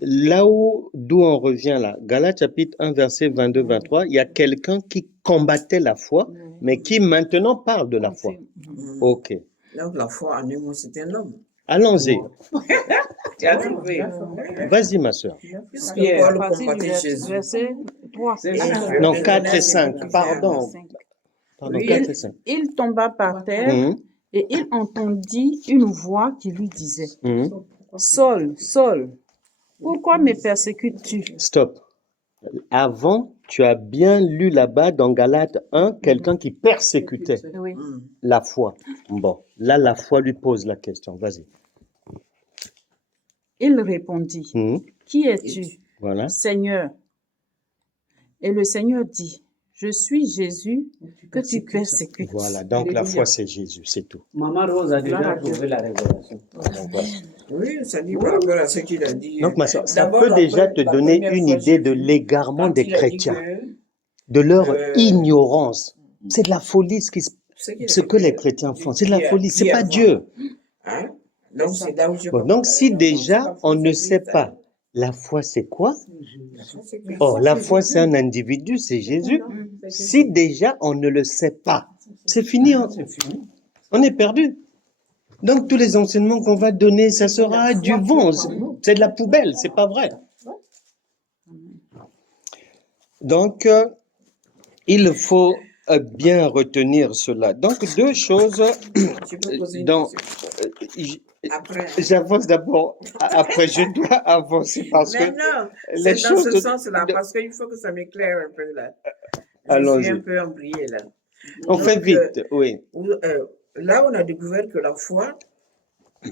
d'où on revient là, Galates chapitre 1, verset 22-23, il y a quelqu'un qui combattait la foi, mais qui maintenant parle de la foi. Ok. Donc la foi en un mot, c'est un homme. Allons-y. Tu as trouvé. Vas-y, ma soeur. Puisque Pierre, Paul À partir du combattait Jésus. verset 3. Non, 4 et 5, pardon. Pardon, Oui. 4 et 5. Il tomba par terre Mhm, et il entendit une voix qui lui disait, mhm. Saul, Saul, pourquoi me persécutes-tu? Stop. Avant, tu as bien lu là-bas dans Galates 1, quelqu'un qui persécutait Oui. la foi. Bon, là, la foi lui pose la question. Vas-y. Il répondit, Mhm, Qui es-tu, voilà. Seigneur? Et le Seigneur dit, Je suis Jésus que tu persécutes. Voilà. Donc, la foi, c'est Jésus, c'est tout. Maman Rose a déjà trouvé la révélation. Donc, voilà. Oui, ça dit par rapport à ce qu'il a dit. Donc, ma soeur, ça D'abord, peut la déjà pre- te la donner première une fois, idée de Jésus, l'égarement quand des il a dit chrétiens, que, de leur ignorance. ignorance. C'est de la folie ce que les chrétiens font. C'est de la folie, c'est pas Dieu. Hein? Donc, c'est là où je Bon, donc, si déjà on ne sait pas la foi, c'est quoi? Oh, la foi, c'est un individu, c'est Jésus. Si déjà on ne le sait pas, c'est fini, on est perdu. Donc, tous les enseignements qu'on va donner, ça sera du vent. C'est de la poubelle, c'est pas vrai. Donc, il faut bien retenir cela. Donc, deux choses. Tu peux poser une Dans, question. Après. j'avance d'abord, après je dois avancer parce Mais que non, les c'est dans ce choses sens-là, parce qu'il faut que ça m'éclaire un peu là. Je Allons-y. suis un peu embrouillée là. On fait Donc, vite, oui. Là, on a découvert que la foi,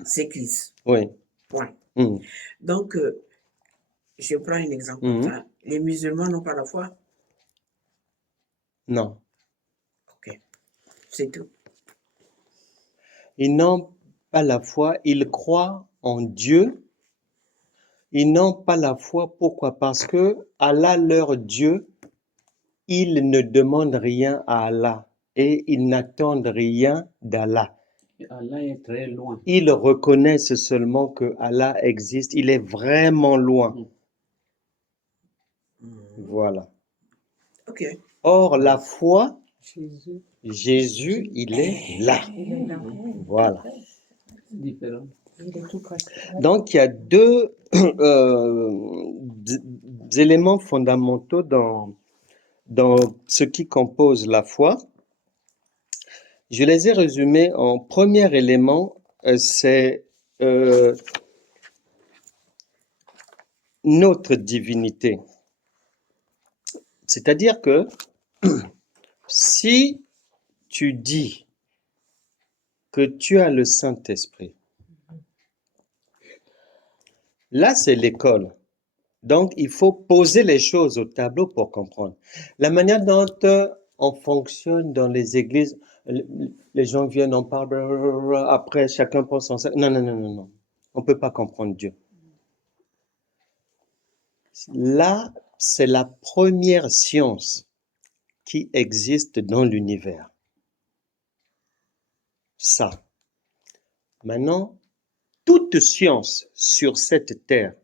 c'est Christ. Oui. Point. Mm. Donc, je prends un exemple comme ça. Les musulmans n'ont pas la foi. Non. Ok. C'est tout. Ils n'ont pas la foi, ils croient en Dieu. Ils n'ont pas la foi, pourquoi? Parce que Allah, leur Dieu, ils ne demandent rien à Allah et ils n'attendent rien d'Allah. Allah est très loin. Ils reconnaissent seulement que Allah existe, il est vraiment loin. Voilà. Ok. Or, la foi, Jésus, il est là. Voilà. C'est différent. Donc, il y a deux éléments fondamentaux dans ce qui compose la foi. Je les ai résumés en premier élément, c'est notre divinité. C'est-à-dire que si tu dis que tu as le Saint-Esprit, là c'est l'école. Donc il faut poser les choses au tableau pour comprendre. La manière dont on fonctionne dans les églises, les gens viennent, on parle, après chacun pense en ça. Non, non, non, non, non. On ne peut pas comprendre Dieu. Là, c'est la première science qui existe dans l'univers. Ça. Maintenant, toute science sur cette terre,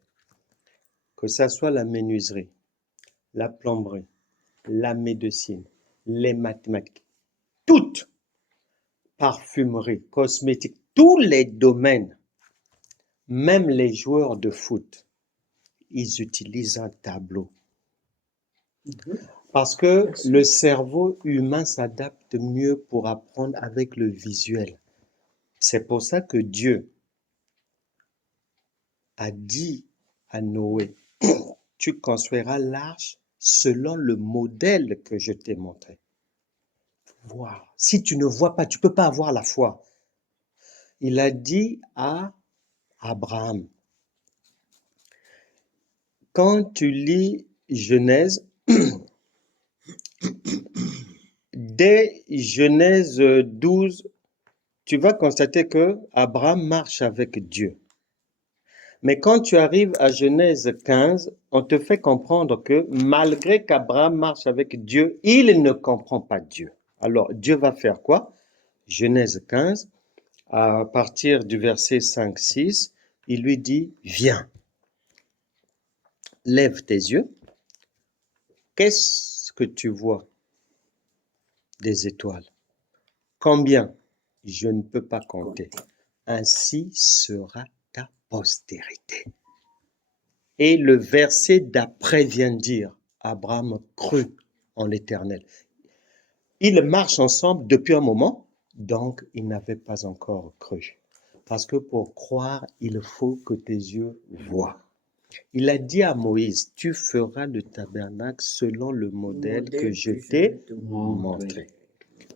que ça soit la menuiserie, la plomberie, la médecine, les mathématiques, toutes, parfumerie, cosmétique, tous les domaines, même les joueurs de foot, ils utilisent un tableau. Parce que le cerveau humain s'adapte mieux pour apprendre avec le visuel. C'est pour ça que Dieu a dit à Noé, tu construiras l'arche selon le modèle que je t'ai montré. voir. Si tu ne vois pas, tu ne peux pas avoir la foi. Il a dit à Abraham, quand tu lis Genèse, dès Genèse 12, tu vas constater que Abraham marche avec Dieu. Mais quand tu arrives à Genèse 15, on te fait comprendre que malgré qu'Abraham marche avec Dieu, il ne comprend pas Dieu. Alors, Dieu va faire quoi? Genèse 15, à partir du verset 5-6, il lui dit, viens, lève tes yeux. Qu'est-ce que tu vois? Des étoiles. Combien? Je ne peux pas compter. Ainsi sera ta postérité. Et le verset d'après vient dire, Abraham crut en l'Éternel. Ils marchent ensemble depuis un moment, donc il n'avait pas encore cru. Parce que pour croire, il faut que tes yeux voient. Il a dit à Moïse, tu feras le tabernacle selon le modèle que je t'ai montré.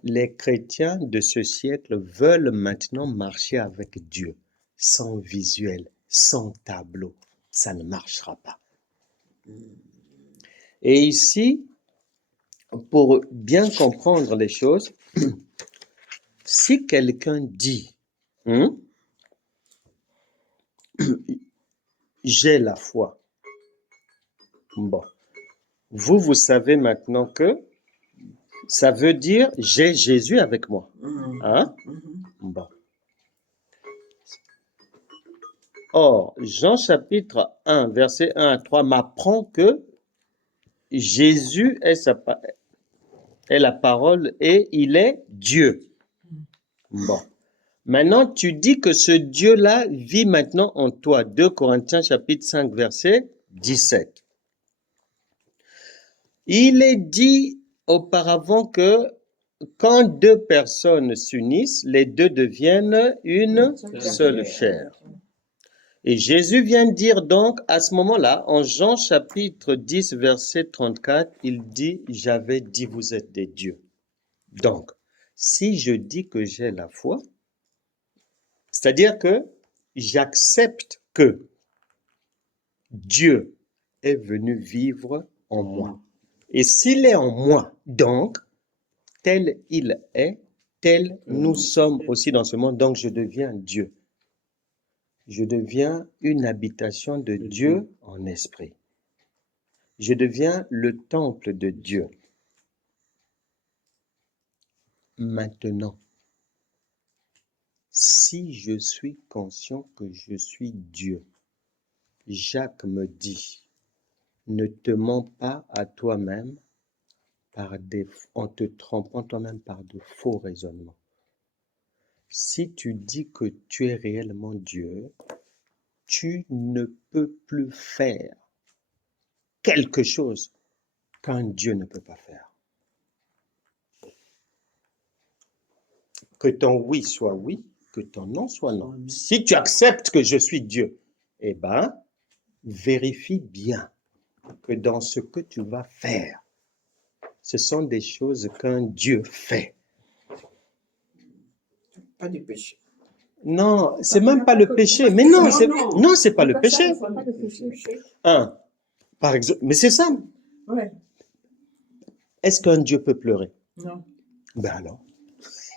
Les chrétiens de ce siècle veulent maintenant marcher avec Dieu, sans visuel, sans tableau. Ça ne marchera pas. Et ici, pour bien comprendre les choses, si quelqu'un dit, j'ai la foi, bon, vous savez maintenant que ça veut dire j'ai Jésus avec moi. Hein? Bon. Or, Jean chapitre 1, verset 1 à 3 m'apprend que Jésus est la parole et il est Dieu. Bon. Maintenant, tu dis que ce Dieu-là vit maintenant en toi. 2 Corinthiens chapitre 5, verset 17. Il est dit auparavant que quand deux personnes s'unissent, les deux deviennent une seule chair. Et Jésus vient dire donc à ce moment-là, en Jean chapitre 10, verset 34, il dit, j'avais dit vous êtes des dieux. Donc, si je dis que j'ai la foi, c'est-à-dire que j'accepte que Dieu est venu vivre en moi. Et s'il est en moi, donc, tel il est, tel nous sommes aussi dans ce monde, donc je deviens Dieu. Je deviens une habitation de Dieu en esprit. Je deviens le temple de Dieu. Maintenant, si je suis conscient que je suis Dieu, Jacques me dit, ne te mens pas à toi-même en te trompant toi-même par de faux raisonnements. Si tu dis que tu es réellement Dieu, tu ne peux plus faire quelque chose qu'un Dieu ne peut pas faire. Que ton oui soit oui, que ton non soit non. Si tu acceptes que je suis Dieu, eh bien, vérifie bien que dans ce que tu vas faire, ce sont des choses qu'un Dieu fait. Pas du péché. Non, c'est même pas le péché. Mais non, c'est pas le péché. Par exemple, mais c'est ça. Ouais. Est-ce qu'un Dieu peut pleurer? Non. Ben alors.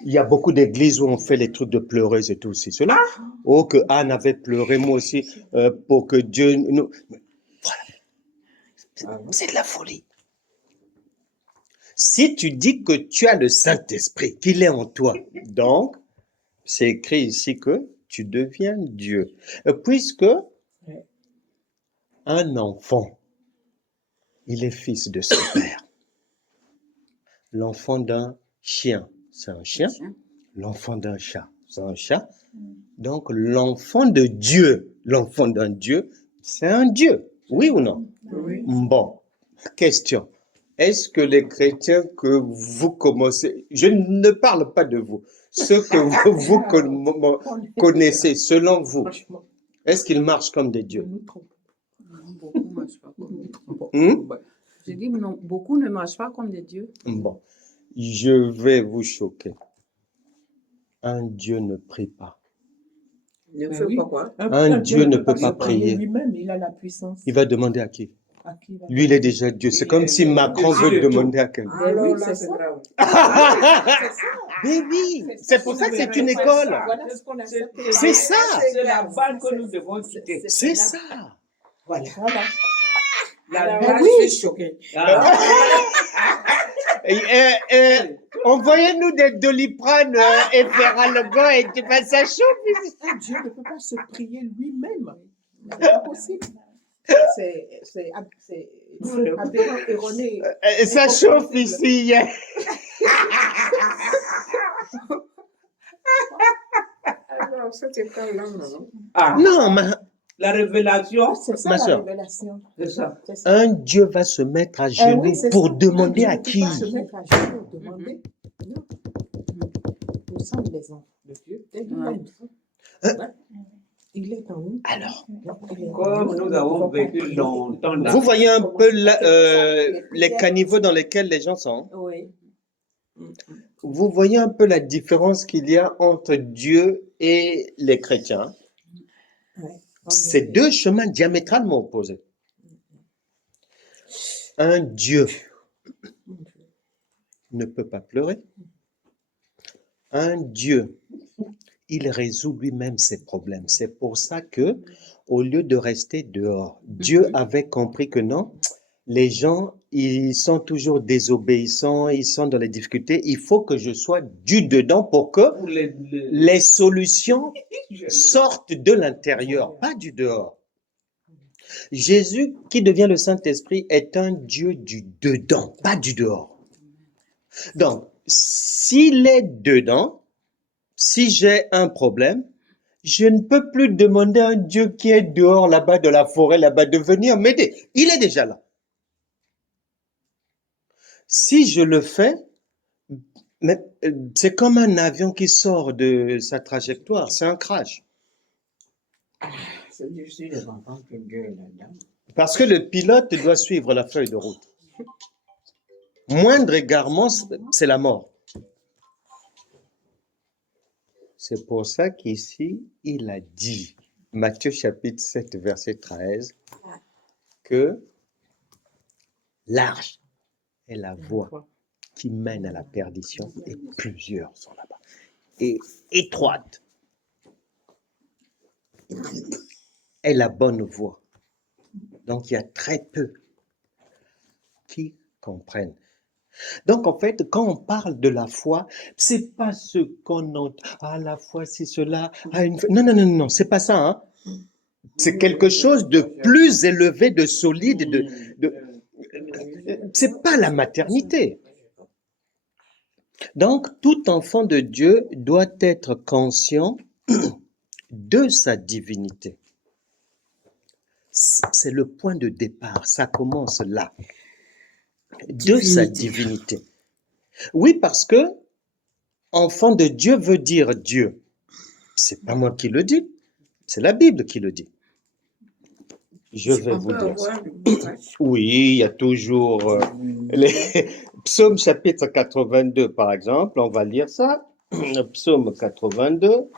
Il y a beaucoup d'églises où on fait les trucs de pleureuse et tout aussi. Cela. Oh, que Anne avait pleuré, moi aussi, pour que Dieu nous... Voilà. C'est de la folie. Si tu dis que tu as le Saint-Esprit, qu'il est en toi, donc, c'est écrit ici que tu deviens Dieu. Puisque un enfant, il est fils de son père. L'enfant d'un chien, c'est un chien. L'enfant d'un chat, c'est un chat. Donc, l'enfant de Dieu, l'enfant d'un Dieu, c'est un Dieu. Oui ou non? Oui. Bon, question. Est-ce que les chrétiens que vous commencez, je ne parle pas de vous, ceux que vous connaissez, selon vous, Franchement. est-ce qu'ils marchent comme des dieux? Beaucoup ne marchent pas comme des dieux. J'ai dit non, beaucoup ne marchent pas comme des dieux. Bon. Je vais vous choquer. Un Dieu ne prie pas. Ne Ben fais oui. pas quoi. Un Dieu ne peut pas se prier prier. lui-même, il a la puissance. Il va demander à qui? À qui il va Lui, il est déjà Dieu. C'est comme si Macron veut demander à quelqu'un. Ben oui, Alors là, c'est c'est ça. grave. Mais oui, c'est pour ça que c'est une école. Voilà ce qu'on accepte. C'est ça. C'est la balle que nous devons quitter. C'est ça. Voilà. Voilà. Là, Ben je oui. suis choquée. Ah, Envoyez-nous des Doliprane et Ferralogon et tu passes ça chaud. Un Dieu ne peut pas se prier lui-même. C'est pas possible. C'est aberrant, erroné. Ça chauffe ici. Alors, cette école-là, non. ah, Non, mais la révélation, C'est ça Ma la sœur. révélation. c'est ça. C'est ça. un Dieu va se mettre à Eh genoux oui, c'est pour ça. demander Un à Dieu qui? ne peut pas se mettre à genoux pour demander. Non. Nous sommes les enfants de Dieu. Et lui-même. Ouais. Il est en nous. Alors, Il est en Comme nous avons vécu longtemps dans vous voyez un peu les caniveaux dans lesquels les gens sont. Oui. Vous voyez un peu la différence qu'il y a entre Dieu et les chrétiens. Ouais. C'est deux chemins diamétralement opposés. Un Dieu ne peut pas pleurer. Un Dieu, il résout lui-même ses problèmes. C'est pour ça que, au lieu de rester dehors, Dieu avait compris que non, les gens, ils sont toujours désobéissants, ils sont dans les difficultés. Il faut que je sois du dedans pour que pour les solutions sortent de l'intérieur, pas du dehors. Jésus, qui devient le Saint-Esprit, est un Dieu du dedans, pas du dehors. Donc, s'il est dedans, si j'ai un problème, je ne peux plus demander à un Dieu qui est dehors, là-bas, de la forêt, là-bas, de venir m'aider. Il est déjà là. Si je le fais, mais c'est comme un avion qui sort de sa trajectoire, c'est un crash. C'est difficile de comprendre que Dieu est là-dedans. Parce que le pilote doit suivre la feuille de route. Moindre égarement, c'est la mort. C'est pour ça qu'ici, il a dit, Matthieu chapitre 7, verset 13, que large est la voie qui mène à la perdition et plusieurs sont là-bas. Et étroite est la bonne voie. Donc, il y a très peu qui comprennent. Donc, en fait, quand on parle de la foi, c'est pas ce qu'on entend. Ah, la foi, c'est cela. Ah, non, non, non, non, c'est pas ça. Hein. C'est quelque chose de plus élevé, de solide. C'est pas la maternité. Donc, tout enfant de Dieu doit être conscient de sa divinité. C'est le point de départ. Ça commence là. De sa divinité. Oui, parce que enfant de Dieu veut dire Dieu. C'est pas moi qui le dis, c'est la Bible qui le dit. Je vais vous dire ça. Oui, il y a toujours les Psaume chapitre 82 par exemple, on va lire ça. Psaume 82.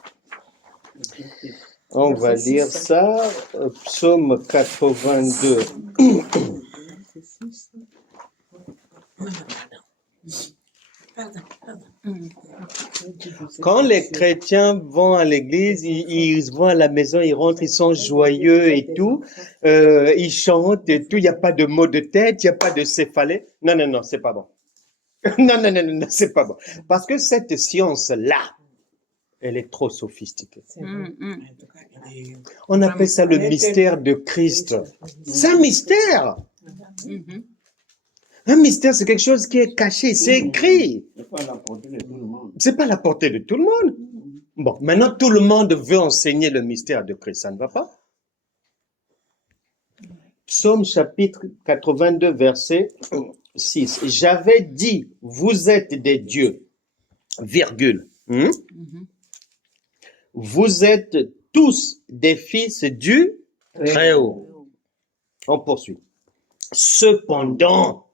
On va lire ça. Psaume 82. Quand les chrétiens vont à l'église, ils vont à la maison, ils rentrent, ils sont joyeux et tout, ils chantent et tout, il n'y a pas de maux de tête, il n'y a pas de céphalée. Non, non, non, c'est pas bon. Non, non, non, non, c'est pas bon. Parce que cette science-là, elle est trop sophistiquée. On appelle ça le mystère de Christ. C'est un mystère. Un mystère, c'est quelque chose qui est caché, c'est écrit. C'est pas à la portée de tout le monde. C'est pas à la portée de tout le monde. Bon, maintenant tout le monde veut enseigner le mystère de Christ, ça ne va pas. Psaume chapitre 82, verset 6. J'avais dit, vous êtes des dieux, virgule. Vous êtes tous des fils du Très-Haut. On poursuit. Cependant,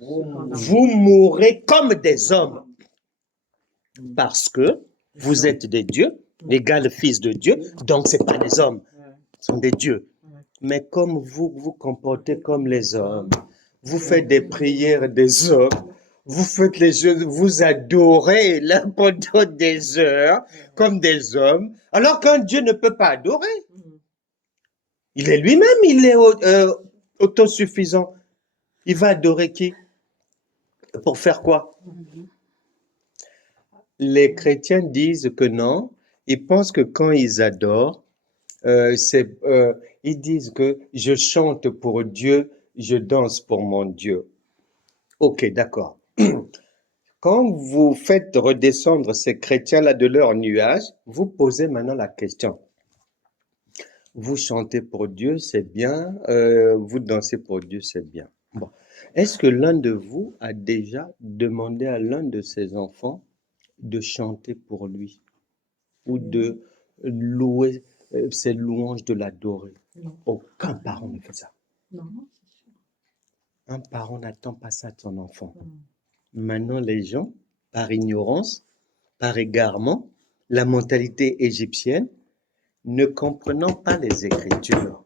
Vous mourrez comme des hommes. Parce que vous êtes des dieux, l'égal fils de Dieu, donc ce pas des hommes, ce sont des dieux. Mais comme vous vous comportez comme les hommes, vous faites des prières des hommes, vous faites les choses, vous adorez là pendant des heures comme des hommes, alors qu'un Dieu ne peut pas adorer. Il est lui-même, il est autosuffisant. Il va adorer qui? Pour faire quoi? Les chrétiens disent que non, ils pensent que quand ils adorent, ils disent que je chante pour Dieu, je danse pour mon Dieu. Ok, d'accord. Quand vous faites redescendre ces chrétiens-là de leur nuage, vous posez maintenant la question. Vous chantez pour Dieu, c'est bien. Vous dansez pour Dieu, c'est bien. Bon. Est-ce que l'un de vous a déjà demandé à l'un de ses enfants de chanter pour lui ou de louer ses louanges, de l'adorer? Non. Aucun parent ne fait ça. Non. Un parent n'attend pas ça de son enfant. Maintenant, les gens, par ignorance, par égarement, la mentalité égyptienne, ne comprenant pas les Écritures,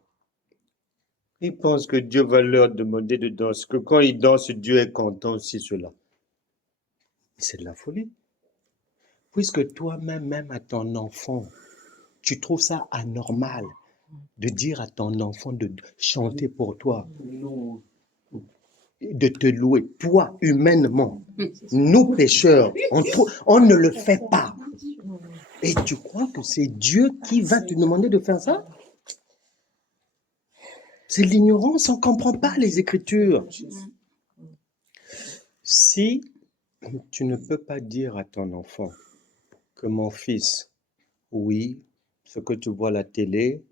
ils pensent que Dieu va leur demander de danser, que quand ils dansent, Dieu est content aussi, cela. C'est de la folie. Puisque toi-même, même à ton enfant, tu trouves ça anormal de dire à ton enfant de chanter pour toi, de te louer, toi, humainement. Nous, pécheurs, on ne le fait pas. Et tu crois que c'est Dieu qui va te demander de faire ça? C'est l'ignorance, on ne comprend pas les Écritures. Si tu ne peux pas dire à ton enfant que mon fils, oui, ce que tu vois à la télé,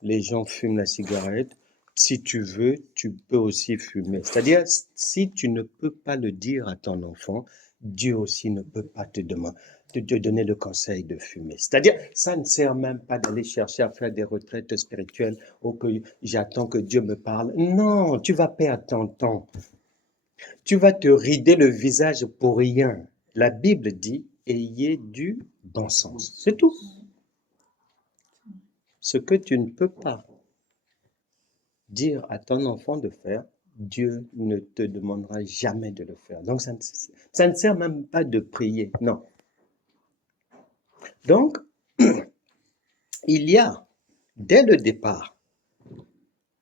les gens fument la cigarette, si tu veux, tu peux aussi fumer. C'est-à-dire, si tu ne peux pas le dire à ton enfant, Dieu aussi ne peut pas te donner le conseil de fumer. C'est-à-dire, ça ne sert même pas d'aller chercher à faire des retraites spirituelles ou que j'attends que Dieu me parle. Non, tu vas perdre ton temps. Tu vas te rider le visage pour rien. La Bible dit, ayez du bon sens. C'est tout. Ce que tu ne peux pas dire à ton enfant de faire, Dieu ne te demandera jamais de le faire. Donc, ça ne sert même pas de prier, non. Donc, il y a, dès le départ,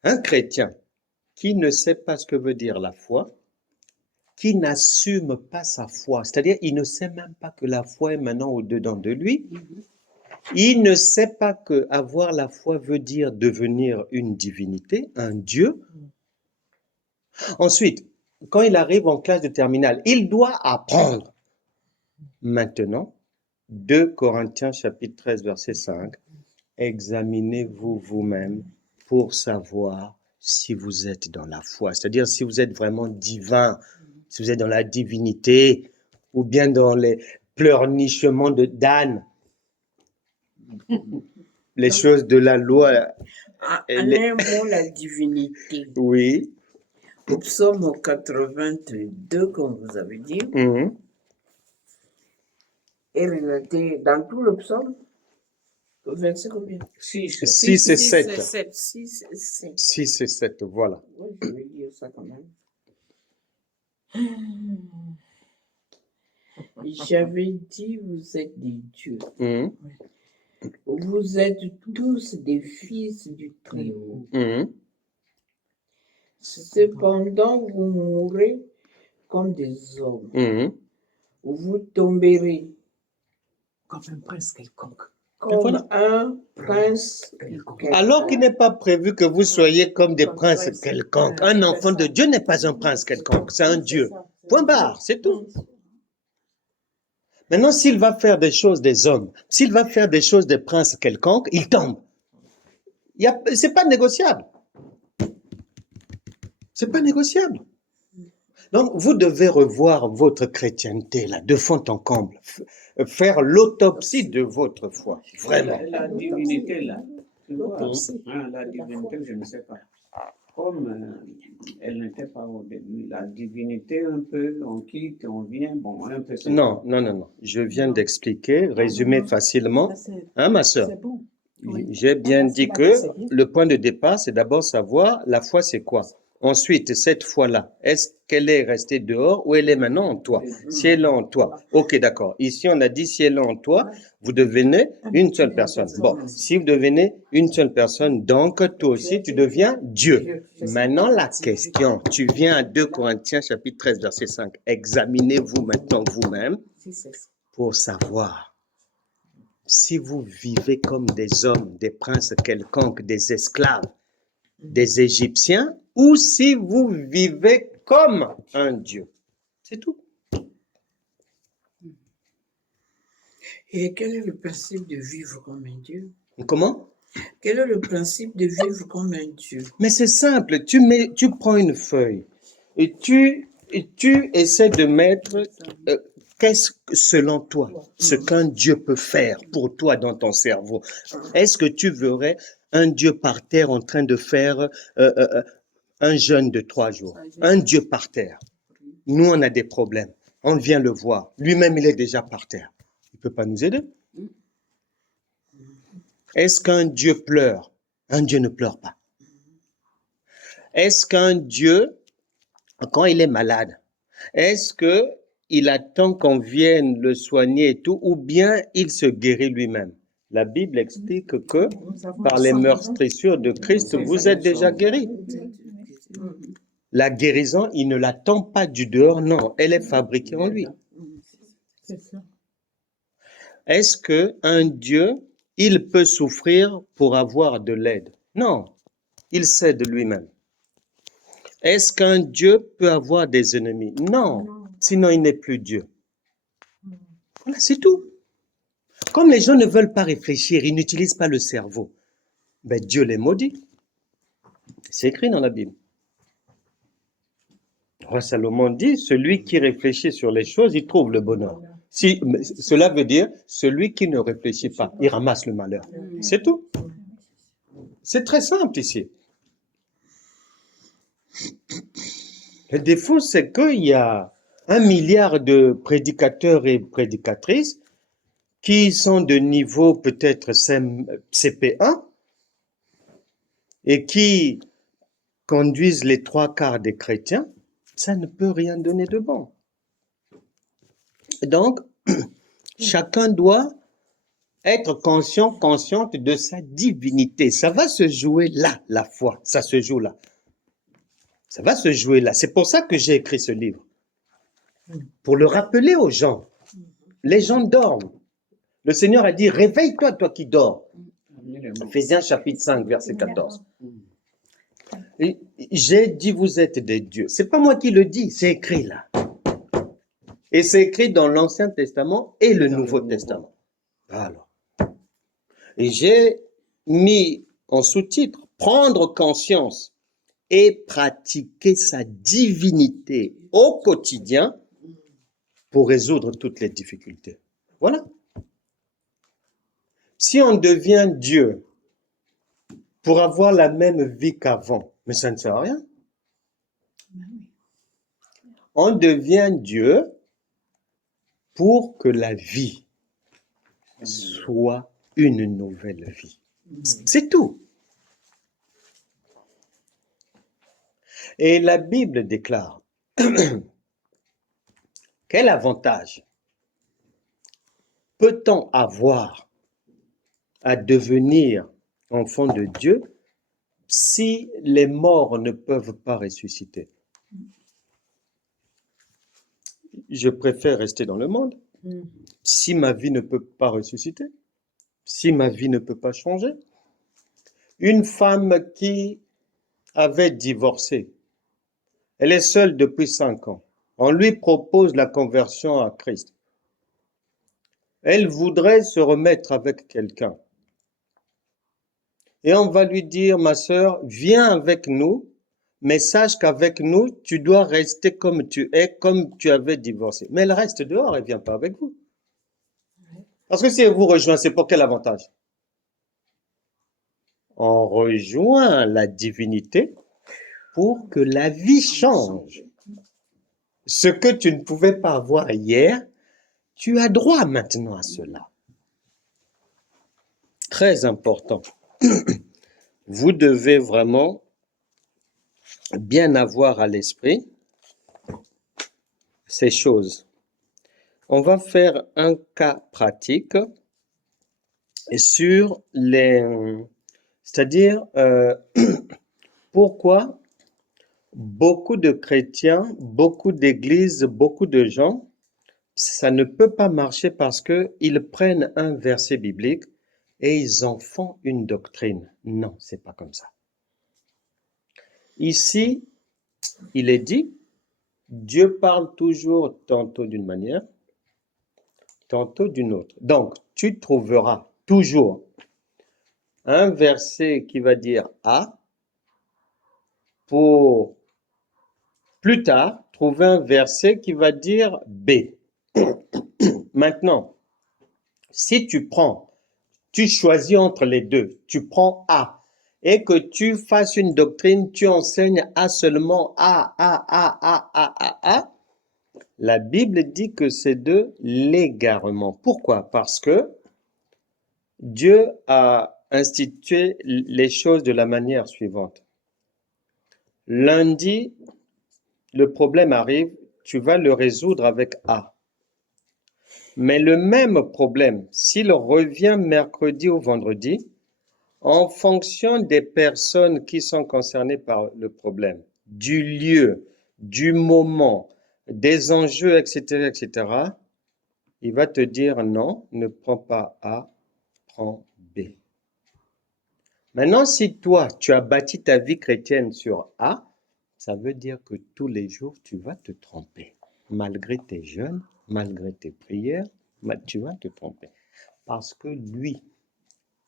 un chrétien qui ne sait pas ce que veut dire la foi, qui n'assume pas sa foi, c'est-à-dire il ne sait même pas que la foi est maintenant au-dedans de lui. Il ne sait pas que avoir la foi veut dire devenir une divinité, un Dieu. Ensuite, quand il arrive en classe de terminale, il doit apprendre. Maintenant, 2 Corinthiens chapitre 13 verset 5, examinez-vous vous-même pour savoir si vous êtes dans la foi, c'est-à-dire si vous êtes vraiment divin, si vous êtes dans la divinité ou bien dans les pleurnichements de d'âne. Les choses de la loi. En un mot, la divinité. Oui. Au psaume 82, comme vous avez dit, est relaté dans tout le psaume. Verset combien? 6. 6 et 7. 6 et 7. 6 et 7, voilà. Oui, je vais dire ça quand même. J'avais dit, vous êtes des dieux. Vous êtes tous des fils du Très-Haut. Cependant, vous mourrez comme des hommes. Vous tomberez Comme un prince quelconque. comme un prince quelconque. Alors qu'il n'est pas prévu que vous soyez comme des princes quelconques. Un enfant de Dieu n'est pas un prince quelconque, c'est un Dieu. Point barre, c'est tout. Maintenant, s'il va faire des choses des hommes, s'il va faire des choses des princes quelconques, il tombe. C'est pas négociable. C'est pas négociable. Donc, vous devez revoir votre chrétienté, là, de fond en comble. Faire l'autopsie de votre foi. Vraiment. La divinité, là. Tu vois, la divinité, je ne sais pas. comme elle n'était pas au début, la divinité un peu, on quitte, on vient, bon, un peu. c'est- Non, non, non, non. Je viens d'expliquer, résumer non. facilement. Ça, c'est Hein, ma sœur? c'est bon. Oui. J'ai bien Parce dit qu'il a que dit, c'est bien. le point de départ, c'est d'abord savoir la foi, c'est quoi. Ensuite, cette foi-là, est-ce qu'elle est restée dehors ou elle est maintenant en toi? Si elle est en toi, ok, d'accord. Ici, on a dit si elle est en toi, vous devenez une seule personne. Bon, si vous devenez une seule personne, donc toi aussi, tu deviens Dieu. Maintenant, la question, tu viens à 2 Corinthiens chapitre 13, verset 5. Examinez-vous maintenant vous-même Si, c'est ça. pour savoir si vous vivez comme des hommes, des princes quelconques, des esclaves, des Égyptiens, ou si vous vivez comme un Dieu. C'est tout. Et quel est le principe de vivre comme un Dieu? Comment? Quel est le principe de vivre comme un Dieu? Mais c'est simple, tu prends une feuille et tu essaies de mettre qu'est-ce que selon toi, ce qu'un Dieu peut faire pour toi dans ton cerveau. Est-ce que tu verrais un Dieu par terre en train de faire un jeûne de 3 jours? Un Dieu par terre. Nous, on a des problèmes. On vient le voir. Lui-même, il est déjà par terre. Il ne peut pas nous aider. Est-ce qu'un Dieu pleure? Un Dieu ne pleure pas. Est-ce qu'un Dieu, quand il est malade, est-ce que il attend qu'on vienne le soigner et tout, ou bien il se guérit lui-même? La Bible explique que Nous avons par le les sang. meurtrissures de Christ, vous êtes déjà guéris. La guérison, il ne l'attend pas du dehors, non, elle est fabriquée en lui. C'est ça. Est-ce que un Dieu, il peut souffrir pour avoir de l'aide? Non, il s'aide lui-même. Est-ce qu'un Dieu peut avoir des ennemis? Non, sinon il n'est plus Dieu. Voilà, c'est tout. Comme les gens ne veulent pas réfléchir, ils n'utilisent pas le cerveau, ben Dieu les maudit. C'est écrit dans la Bible. Roi Salomon dit, celui qui réfléchit sur les choses, il trouve le bonheur. Si, cela veut dire, celui qui ne réfléchit pas, il ramasse le malheur. C'est tout. C'est très simple ici. Le défaut, c'est qu'il y a 1 milliard de prédicateurs et prédicatrices qui sont de niveau peut-être CP1 et qui conduisent les 3/4 des chrétiens. Ça ne peut rien donner de bon. Donc, chacun doit être conscient, consciente de sa divinité. Ça va se jouer là, la foi. Ça se joue là. Ça va se jouer là. C'est pour ça que j'ai écrit ce livre. Pour le rappeler aux gens. Les gens dorment. Le Seigneur a dit, réveille-toi, toi qui dors. Ephésiens chapitre 5, verset 14. Et j'ai dit, vous êtes des dieux. C'est pas moi qui le dis, c'est écrit là. Et c'est écrit dans l'Ancien Testament et le Nouveau Testament. Alors. Et j'ai mis en sous-titre, prendre conscience et pratiquer sa divinité au quotidien pour résoudre toutes les difficultés. Voilà. Si on devient Dieu pour avoir la même vie qu'avant, mais ça ne sert à rien. On devient Dieu pour que la vie soit une nouvelle vie. C'est tout. Et la Bible déclare, quel avantage peut-on avoir à devenir enfant de Dieu si les morts ne peuvent pas ressusciter? Je préfère rester dans le monde. Si ma vie ne peut pas ressusciter, si ma vie ne peut pas changer. Une femme qui avait divorcé, elle est seule depuis 5 ans. On lui propose la conversion à Christ. Elle voudrait se remettre avec quelqu'un. Et on va lui dire, ma sœur, viens avec nous, mais sache qu'avec nous, tu dois rester comme tu es, comme tu avais divorcé. Mais elle reste dehors, elle ne vient pas avec vous. Parce que si elle vous rejoint, c'est pour quel avantage? On rejoint la divinité pour que la vie change. Ce que tu ne pouvais pas avoir hier, tu as droit maintenant à cela. Très important. Vous devez vraiment bien avoir à l'esprit ces choses. On va faire un cas pratique sur c'est-à-dire pourquoi beaucoup de chrétiens, beaucoup d'églises, beaucoup de gens, ça ne peut pas marcher parce qu'ils prennent un verset biblique et ils en font une doctrine. Non, c'est pas comme ça. Ici, il est dit, Dieu parle toujours tantôt d'une manière, tantôt d'une autre. Donc, tu trouveras toujours un verset qui va dire A pour plus tard trouver un verset qui va dire B. Maintenant, si tu choisis entre les deux, tu prends A et que tu fasses une doctrine, tu enseignes A seulement A. La Bible dit que c'est de l'égarement. Pourquoi? Parce que Dieu a institué les choses de la manière suivante. Lundi, le problème arrive, tu vas le résoudre avec A. Mais le même problème, s'il revient mercredi ou vendredi, en fonction des personnes qui sont concernées par le problème, du lieu, du moment, des enjeux, etc., il va te dire non, ne prends pas A, prends B. Maintenant, si toi, tu as bâti ta vie chrétienne sur A, ça veut dire que tous les jours, tu vas te tromper. Malgré tes jeûnes, malgré tes prières, tu vas te tromper. Parce que lui,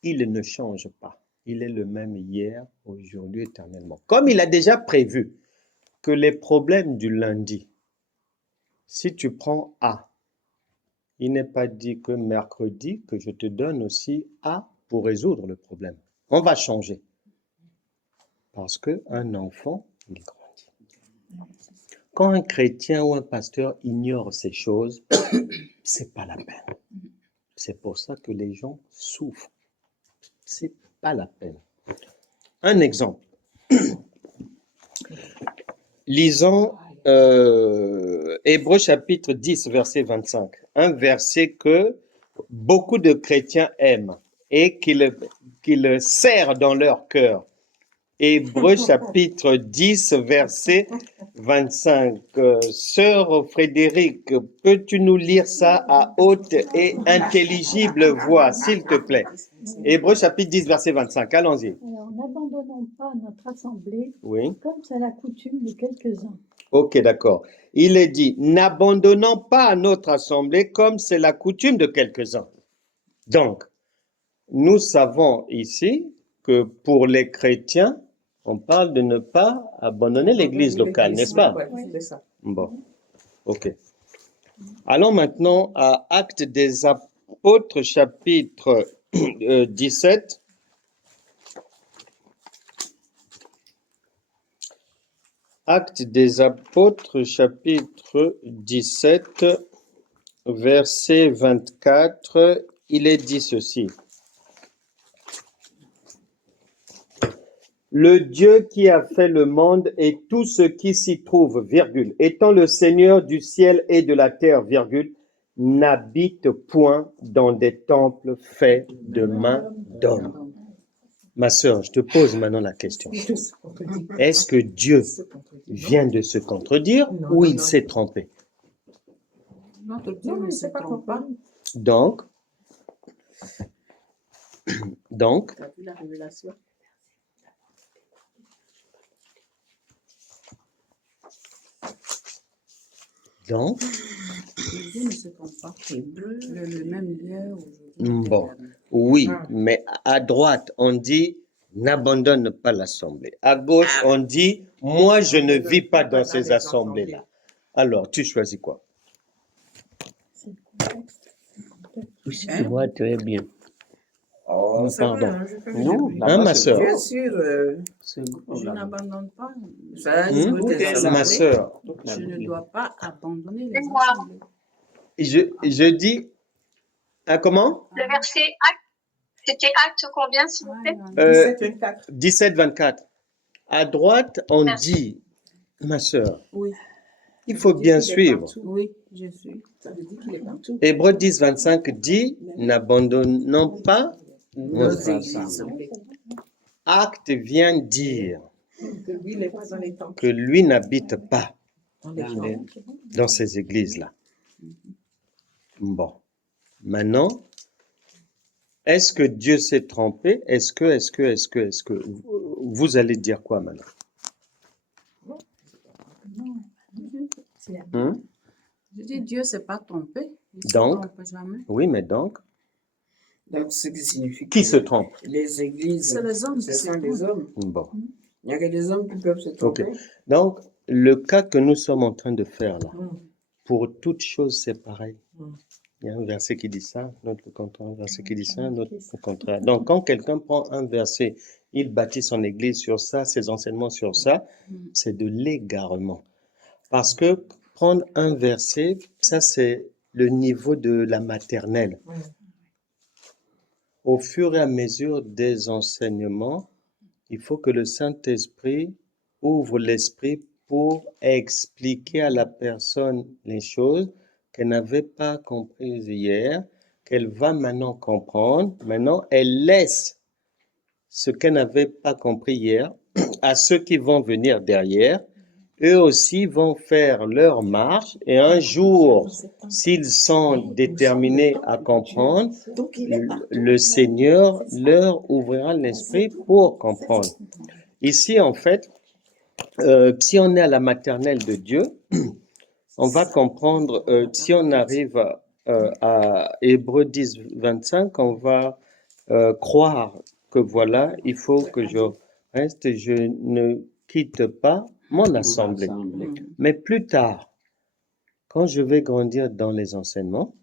il ne change pas. Il est le même hier, aujourd'hui, éternellement. Comme il a déjà prévu que les problèmes du lundi, si tu prends A, il n'est pas dit que mercredi, que je te donne aussi A pour résoudre le problème. On va changer. Parce qu'un enfant, il grandit. Quand un chrétien ou un pasteur ignore ces choses, c'est pas la peine. C'est pour ça que les gens souffrent. C'est pas la peine. Un exemple. Lisons Hébreux chapitre 10, verset 25. Un verset que beaucoup de chrétiens aiment et qu'ils serrent dans leur cœur. Hébreux chapitre 10, verset 25. Sœur Frédéric, peux-tu nous lire ça à haute et intelligible voix, s'il te plaît? Hébreux chapitre 10, verset 25. Allons-y. Alors, n'abandonnons pas notre assemblée, Oui. comme c'est la coutume de quelques-uns. Ok, d'accord. Il est dit, n'abandonnons pas notre assemblée comme c'est la coutume de quelques-uns. Donc, nous savons ici que pour les chrétiens, on parle de ne pas abandonner l'église locale, n'est-ce pas? Oui, c'est ça. Bon, ok. Allons maintenant à Actes des Apôtres, chapitre 17. Actes des Apôtres, chapitre 17, verset 24, il est dit ceci. Le Dieu qui a fait le monde et tout ce qui s'y trouve, virgule, étant le Seigneur du ciel et de la terre, virgule, n'habite point dans des temples faits de mains d'hommes. Ma sœur, je te pose maintenant la question. Est-ce que Dieu vient de se contredire ou il s'est trompé? Notre Dieu Non, ne mais se c'est pas trompe comme pas. Donc, Tu as vu la révélation? donc, Dieu ne se trompe pas. Le même hier, aujourd'hui. bon, éternel. oui, mais à droite, on dit n'abandonne pas l'assemblée. À gauche, on dit moi, je ne vis pas dans ces assemblées-là. Alors, tu choisis quoi? C'est le contexte. Je vois très bien. Oh, ça va, Pardon. hein, je peux Non, me là-bas, ma c'est sœur. gros. Bien sûr, C'est gros, Je là-bas. n'abandonne pas. ça, Hmm? je peux Tout est te là. Ma assurer. sœur, Toute la Je ne Bible. dois pas abandonner les Mémoire. assemblées. je dis, ah, comment? Le verset acte, c'était acte combien, s'il vous plaît? 17-24. 17-24. À droite, on Merci. dit, ma sœur, Oui, il faut bien suivre. oui, je suis. Ça veut dire qu'il est partout. Hébreux 10-25 dit, n'abandonnons pas Nos nos églises. actes vient dire Que lui, il n'est pas dans les temples. que lui n'habite pas Dans les Dans champs. les- dans ces églises-là. Bon, maintenant, est-ce que Dieu s'est trompé? Est-ce que vous allez dire quoi maintenant? C'est la Hein? Je dis Dieu s'est pas trompé. Il se Donc? trompe jamais. Oui, mais donc, Donc, ce qui signifie qui que se trompe? les églises, C'est les hommes ce qui se sont des trompent. hommes. Bon, Il n'y a que des hommes qui peuvent se tromper. donc, le cas que nous sommes en train de faire là, Mm. pour toute chose, c'est pareil. Mm. Il y a un verset qui dit ça, notre le contraire, un verset qui dit ça, notre le contraire. Donc, quand quelqu'un prend un verset, il bâtit son église sur ça, ses enseignements sur ça, c'est de l'égarement. Parce que prendre un verset, ça c'est le niveau de la maternelle. Ouais. Au fur et à mesure des enseignements, il faut que le Saint-Esprit ouvre l'esprit pour expliquer à la personne les choses qu'elle n'avait pas comprises hier, qu'elle va maintenant comprendre. Maintenant, elle laisse ce qu'elle n'avait pas compris hier à ceux qui vont venir derrière. Eux aussi vont faire leur marche et un jour, s'ils sont déterminés à comprendre, Donc, il est partout. le Seigneur leur ouvrira l'esprit pour comprendre. Ici, en fait, si on est à la maternelle de Dieu, on va comprendre, si on arrive à Hébreux 10, 25, on va croire que voilà, il faut que je reste, je ne quitte pas mon assemblée. Mais plus tard, quand je vais grandir dans les enseignements,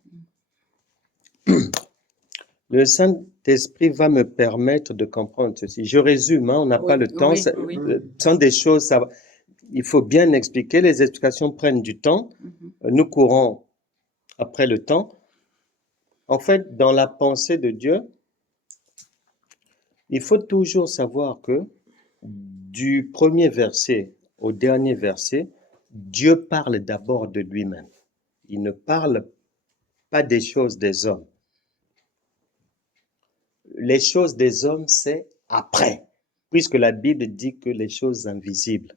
le Saint-Esprit va me permettre de comprendre ceci. Je résume, hein, on n'a pas le temps. oui, Ce oui. sont des choses, il faut bien expliquer. Les explications prennent du temps. Nous courons après le temps. En fait, dans la pensée de Dieu, il faut toujours savoir que du premier verset au dernier verset, Dieu parle d'abord de lui-même. Il ne parle pas des choses des hommes. Les choses des hommes, c'est après, puisque la Bible dit que les choses invisibles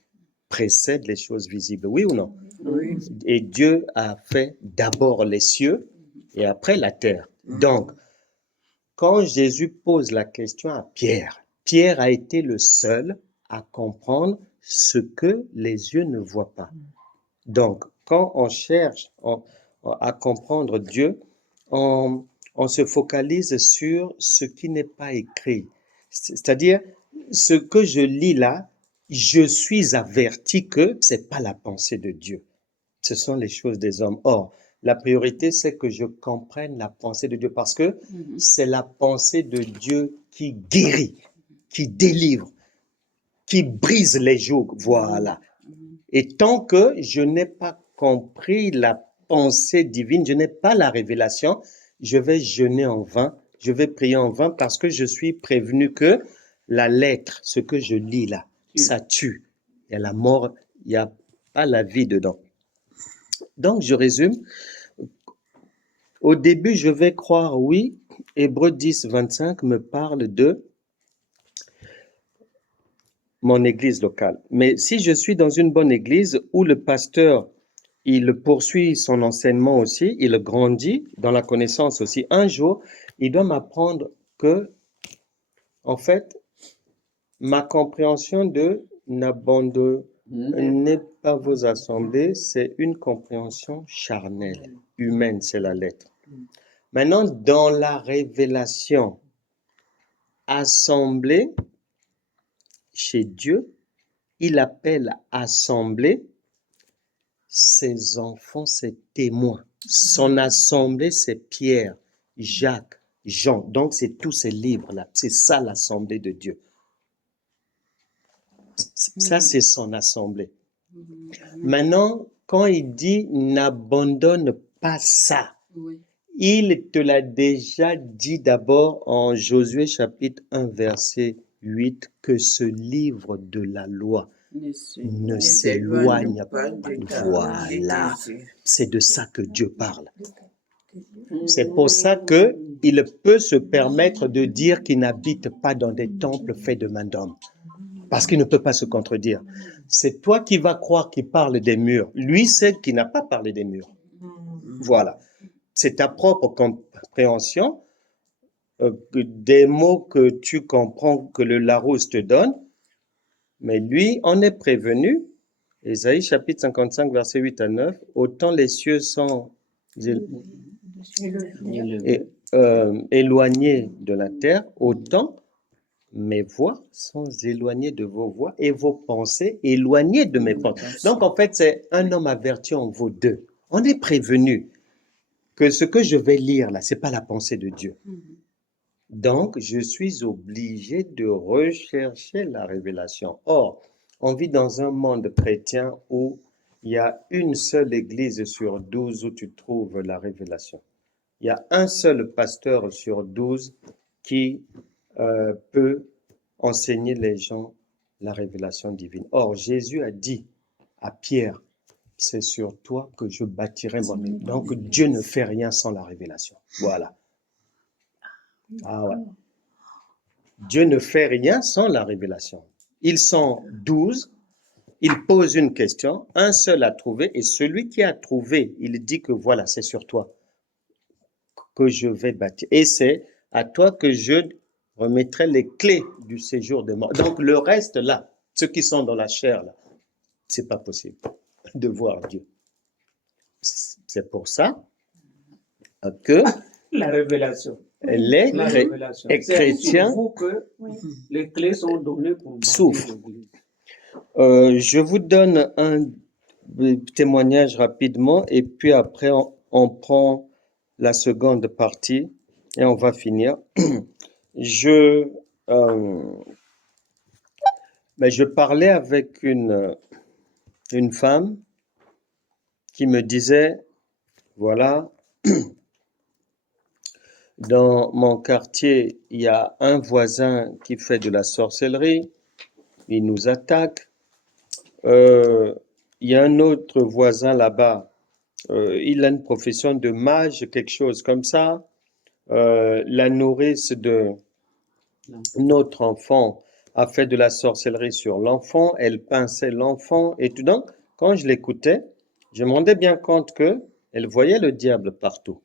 précèdent les choses visibles. Oui ou non? Oui. Et Dieu a fait d'abord les cieux et après la terre. Donc, quand Jésus pose la question à Pierre, Pierre a été le seul à comprendre ce que les yeux ne voient pas. Donc, quand on cherche à comprendre Dieu, on se focalise sur ce qui n'est pas écrit. C'est-à-dire, ce que je lis là, je suis averti que c'est pas la pensée de Dieu. Ce sont les choses des hommes. Or, la priorité, c'est que je comprenne la pensée de Dieu parce que c'est la pensée de Dieu qui guérit, qui délivre, qui brise les jougs. Voilà. Et tant que je n'ai pas compris la pensée divine, je n'ai pas la révélation, je vais jeûner en vain, je vais prier en vain parce que je suis prévenu que la lettre, ce que je lis là, ça tue. Il y a la mort, il n'y a pas la vie dedans. Donc, je résume. Au début, je vais croire, oui, Hébreux 10, 25 me parle de mon église locale. Mais si je suis dans une bonne église où le pasteur, il poursuit son enseignement aussi, il grandit dans la connaissance aussi, un jour, il doit m'apprendre que, en fait, ma compréhension de n'abandonnez pas vos assemblées, c'est une compréhension charnelle, humaine, c'est la lettre. Maintenant, dans la révélation, assemblée, chez Dieu, il appelle assemblée ses enfants, ses témoins. Son assemblée, c'est Pierre, Jacques, Jean. Donc, c'est tous ces livres-là. C'est ça l'assemblée de Dieu. Ça, c'est son assemblée. Maintenant, quand il dit n'abandonne pas ça, Oui. il te l'a déjà dit d'abord en Josué chapitre 1 verset 8 que ce livre de la loi ne s'éloigne pas. Voilà, c'est de ça que Dieu parle. C'est pour ça que il peut se permettre de dire qu'il n'habite pas dans des temples faits de main d'homme. Parce qu'il ne peut pas se contredire. C'est toi qui vas croire qu'il parle des murs. Lui, c'est qu'il n'a pas parlé des murs. Voilà. C'est ta propre compréhension des mots que tu comprends que le Larousse te donne. Mais lui, on est prévenu. Ésaïe chapitre 55, verset 8 à 9. Autant les cieux sont éloignés de la terre, autant mes voix sont éloignées de vos voix et vos pensées éloignées de mes pensées. Donc, en fait, c'est un homme averti en vaut deux. On est prévenu que ce que je vais lire là, c'est pas la pensée de Dieu. Donc, je suis obligé de rechercher la révélation. Or, on vit dans un monde chrétien où il y a une seule église sur 12 où tu trouves la révélation. Il y a un seul pasteur sur 12 qui peut enseigner les gens la révélation divine. Or, Jésus a dit à Pierre, c'est sur toi que je bâtirai mon église. Donc, Dieu ne fait rien sans la révélation. Voilà. Ah ouais. Dieu ne fait rien sans la révélation. Ils sont 12, ils posent une question, un seul a trouvé, et celui qui a trouvé, il dit que voilà, c'est sur toi que je vais bâtir. Et c'est à toi que je remettrai les clés du séjour de mort. Donc le reste là, ceux qui sont dans la chair là, c'est pas possible de voir Dieu. C'est pour ça que La révélation. les La révélation. chrétiens C'est pour vous que les clés sont données pour souffrent. l'Église. Je vous donne un témoignage rapidement et puis après on prend la seconde partie et on va finir. Je parlais avec une femme qui me disait, voilà, dans mon quartier, il y a un voisin qui fait de la sorcellerie, il nous attaque. Il y a un autre voisin là-bas, il a une profession de mage, quelque chose comme ça. La nourrice de notre enfant a fait de la sorcellerie sur l'enfant, elle pinçait l'enfant et tout. Donc, quand je l'écoutais, je me rendais bien compte que elle voyait le diable partout.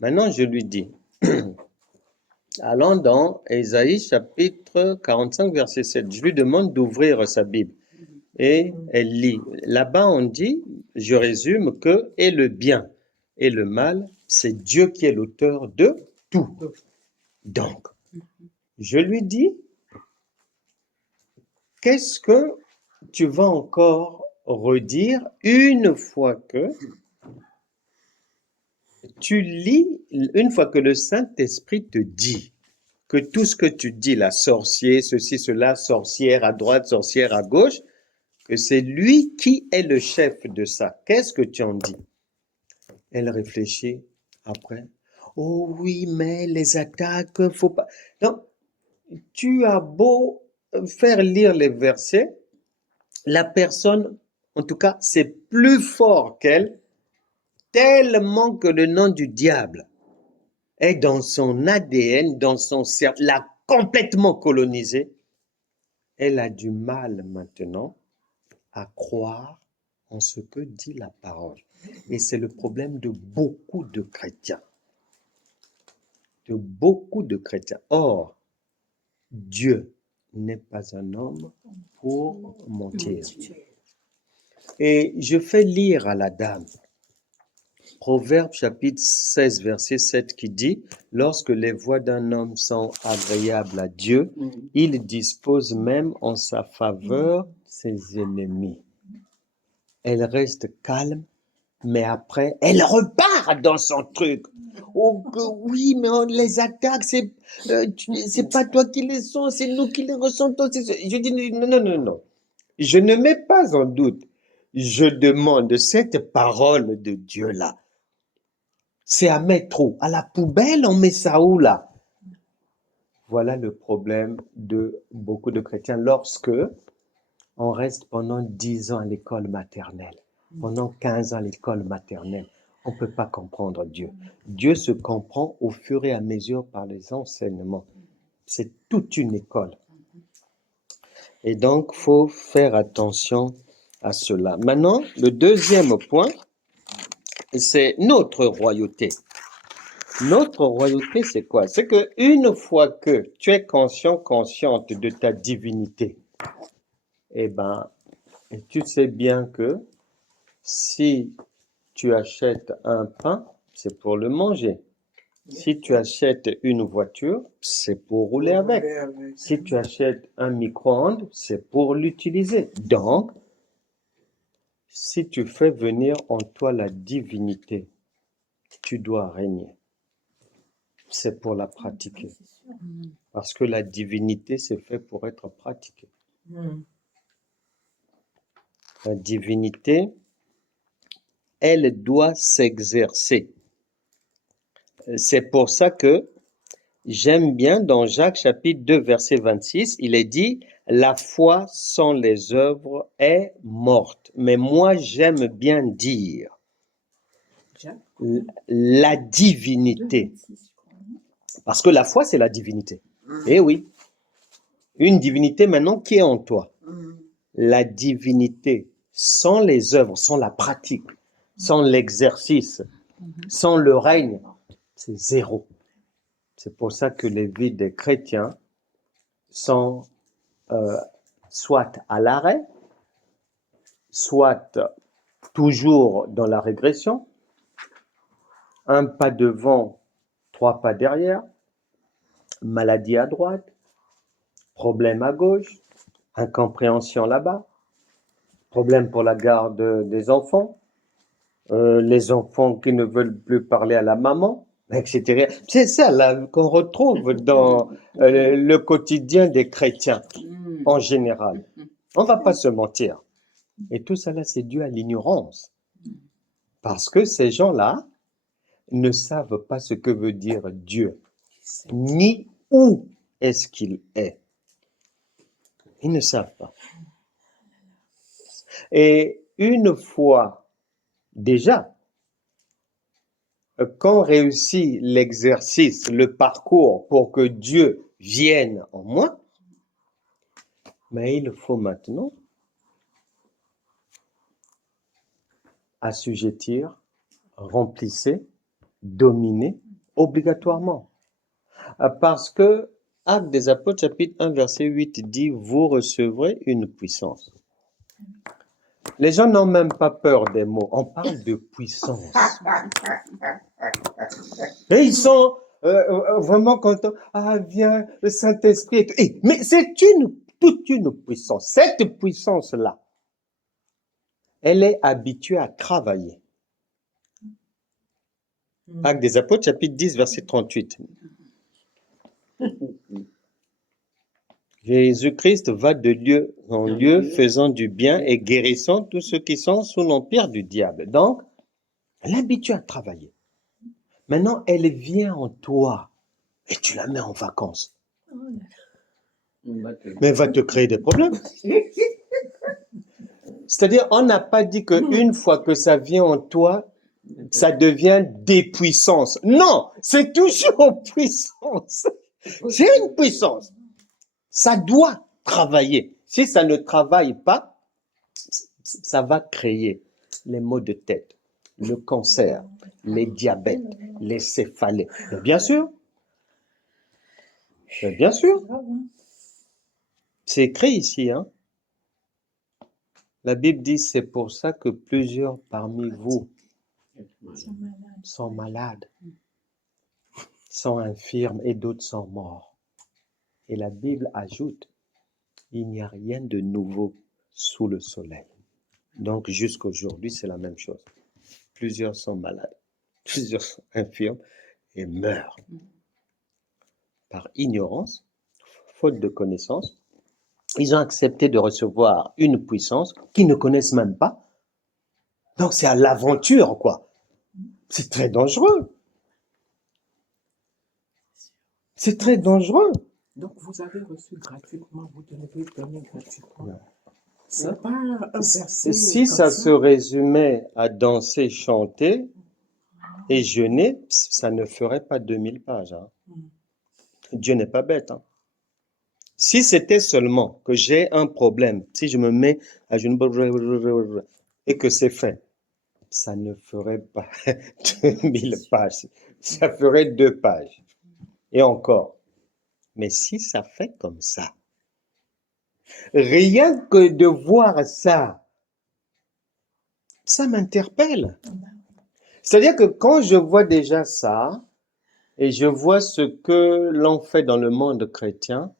Maintenant, je lui dis, allons dans Ésaïe chapitre 45, verset 7. Je lui demande d'ouvrir sa Bible. Et elle lit. Là-bas, on dit, je résume, que et le bien et le mal, c'est Dieu qui est l'auteur de tout. Donc, je lui dis, qu'est-ce que tu vas encore redire une fois que tu lis, une fois que le Saint-Esprit te dit que tout ce que tu dis, là, sorcier, ceci, cela, sorcière à droite, sorcière à gauche, que c'est lui qui est le chef de ça. Qu'est-ce que tu en dis? Elle réfléchit après. Oh oui, mais les attaques, faut pas. Donc, tu as beau faire lire les versets, la personne, en tout cas, c'est plus fort qu'elle, tellement que le nom du diable est dans son ADN, dans son cerveau, l'a complètement colonisé. Elle a du mal maintenant à croire en ce que dit la parole. Et c'est le problème de beaucoup de chrétiens. De beaucoup de chrétiens. Or, Dieu n'est pas un homme pour mentir. Et je fais lire à la dame Proverbe chapitre 16, verset 7 qui dit « Lorsque les voies d'un homme sont agréables à Dieu, il dispose même en sa faveur ses ennemis. » Elle reste calme Mais après, elle repart dans son truc. Oh, oui, mais on les attaque, c'est pas toi qui les sens, c'est nous qui les ressentons. Je dis non, non, non, non. Je ne mets pas en doute. Je demande cette parole de Dieu-là. C'est à mettre où? À la poubelle, on met ça où là? Voilà le problème de beaucoup de chrétiens lorsque on reste pendant 10 ans à l'école maternelle, pendant 15 ans à l'école maternelle. On ne peut pas comprendre Dieu. Dieu se comprend au fur et à mesure par les enseignements. C'est toute une école. Et donc, il faut faire attention à cela. Maintenant, le deuxième point, c'est notre royauté. Notre royauté, c'est quoi? C'est que une fois que tu es consciente de ta divinité, eh ben, tu sais bien que si tu achètes un pain, c'est pour le manger. Si tu achètes une voiture, c'est pour rouler avec. Si tu achètes un micro-ondes, c'est pour l'utiliser. Donc, si tu fais venir en toi la divinité, tu dois régner. C'est pour la pratiquer. Parce que la divinité, c'est fait pour être pratiquée. La divinité, elle doit s'exercer. C'est pour ça que j'aime bien dans Jacques chapitre 2 verset 26, il est dit « La foi sans les œuvres est morte ». Mais moi, j'aime bien dire la divinité. Parce que la foi, c'est la divinité. Eh oui. Une divinité maintenant qui est en toi. La divinité sans les œuvres, sans la pratique, sans l'exercice, sans le règne, c'est zéro. C'est pour ça que les vies des chrétiens sont soit à l'arrêt, soit toujours dans la régression, un pas devant, 3 pas derrière, maladie à droite, problème à gauche, incompréhension là-bas, problème pour la garde des enfants, les enfants qui ne veulent plus parler à la maman, etc. C'est ça là qu'on retrouve dans le quotidien des chrétiens en général. On va pas se mentir. Et tout ça là, c'est dû à l'ignorance. Parce que ces gens-là ne savent pas ce que veut dire Dieu, ni où est-ce qu'il est. Ils ne savent pas. Et une fois déjà, quand réussit l'exercice, le parcours pour que Dieu vienne en moi, mais il faut maintenant assujettir, remplissez, dominer obligatoirement. Parce que Actes des Apôtres, chapitre 1, verset 8 dit « Vous recevrez une puissance ». Les gens n'ont même pas peur des mots. On parle de puissance. Et ils sont vraiment contents. Ah, viens, le Saint-Esprit. Mais c'est toute une puissance. Cette puissance-là, elle est habituée à travailler. Actes des Apôtres, chapitre 10, verset 38. Jésus-Christ va de lieu en lieu, faisant du bien et guérissant tous ceux qui sont sous l'empire du diable. Donc, elle est habituée à travailler. Maintenant, elle vient en toi et tu la mets en vacances. Mais elle va te créer des problèmes. C'est-à-dire, on n'a pas dit qu'une fois que ça vient en toi, ça devient des puissances. Non, c'est toujours puissance. C'est une puissance. Ça doit travailler. Si ça ne travaille pas, ça va créer les maux de tête, le cancer, les diabètes, les céphalées. Mais bien sûr. Mais bien sûr. C'est écrit ici, hein. La Bible dit, c'est pour ça que plusieurs parmi vous sont malades, sont infirmes et d'autres sont morts. Et la Bible ajoute, il n'y a rien de nouveau sous le soleil. Donc jusqu'à aujourd'hui, c'est la même chose. plusieurs sont malades, plusieurs sont infirmes et meurent par ignorance, faute de connaissance. Ils ont accepté de recevoir une puissance qu'ils ne connaissent même pas. Donc c'est à l'aventure, quoi. C'est très dangereux. C'est très dangereux. Donc, vous avez reçu gratuitement, vous devez donner gratuitement. Non. C'est pas un verset. Si comme ça se résumait à danser, chanter et jeûner, ça ne ferait pas 2000 pages. Hein. Dieu n'est pas bête. Hein. Si c'était seulement que j'ai un problème, si je me mets à genoux et que c'est fait, ça ne ferait pas 2000 pages. Ça ferait 2 pages. Et encore. Mais si ça fait comme ça, rien que de voir ça, ça m'interpelle. C'est-à-dire que quand je vois déjà ça, et je vois ce que l'on fait dans le monde chrétien,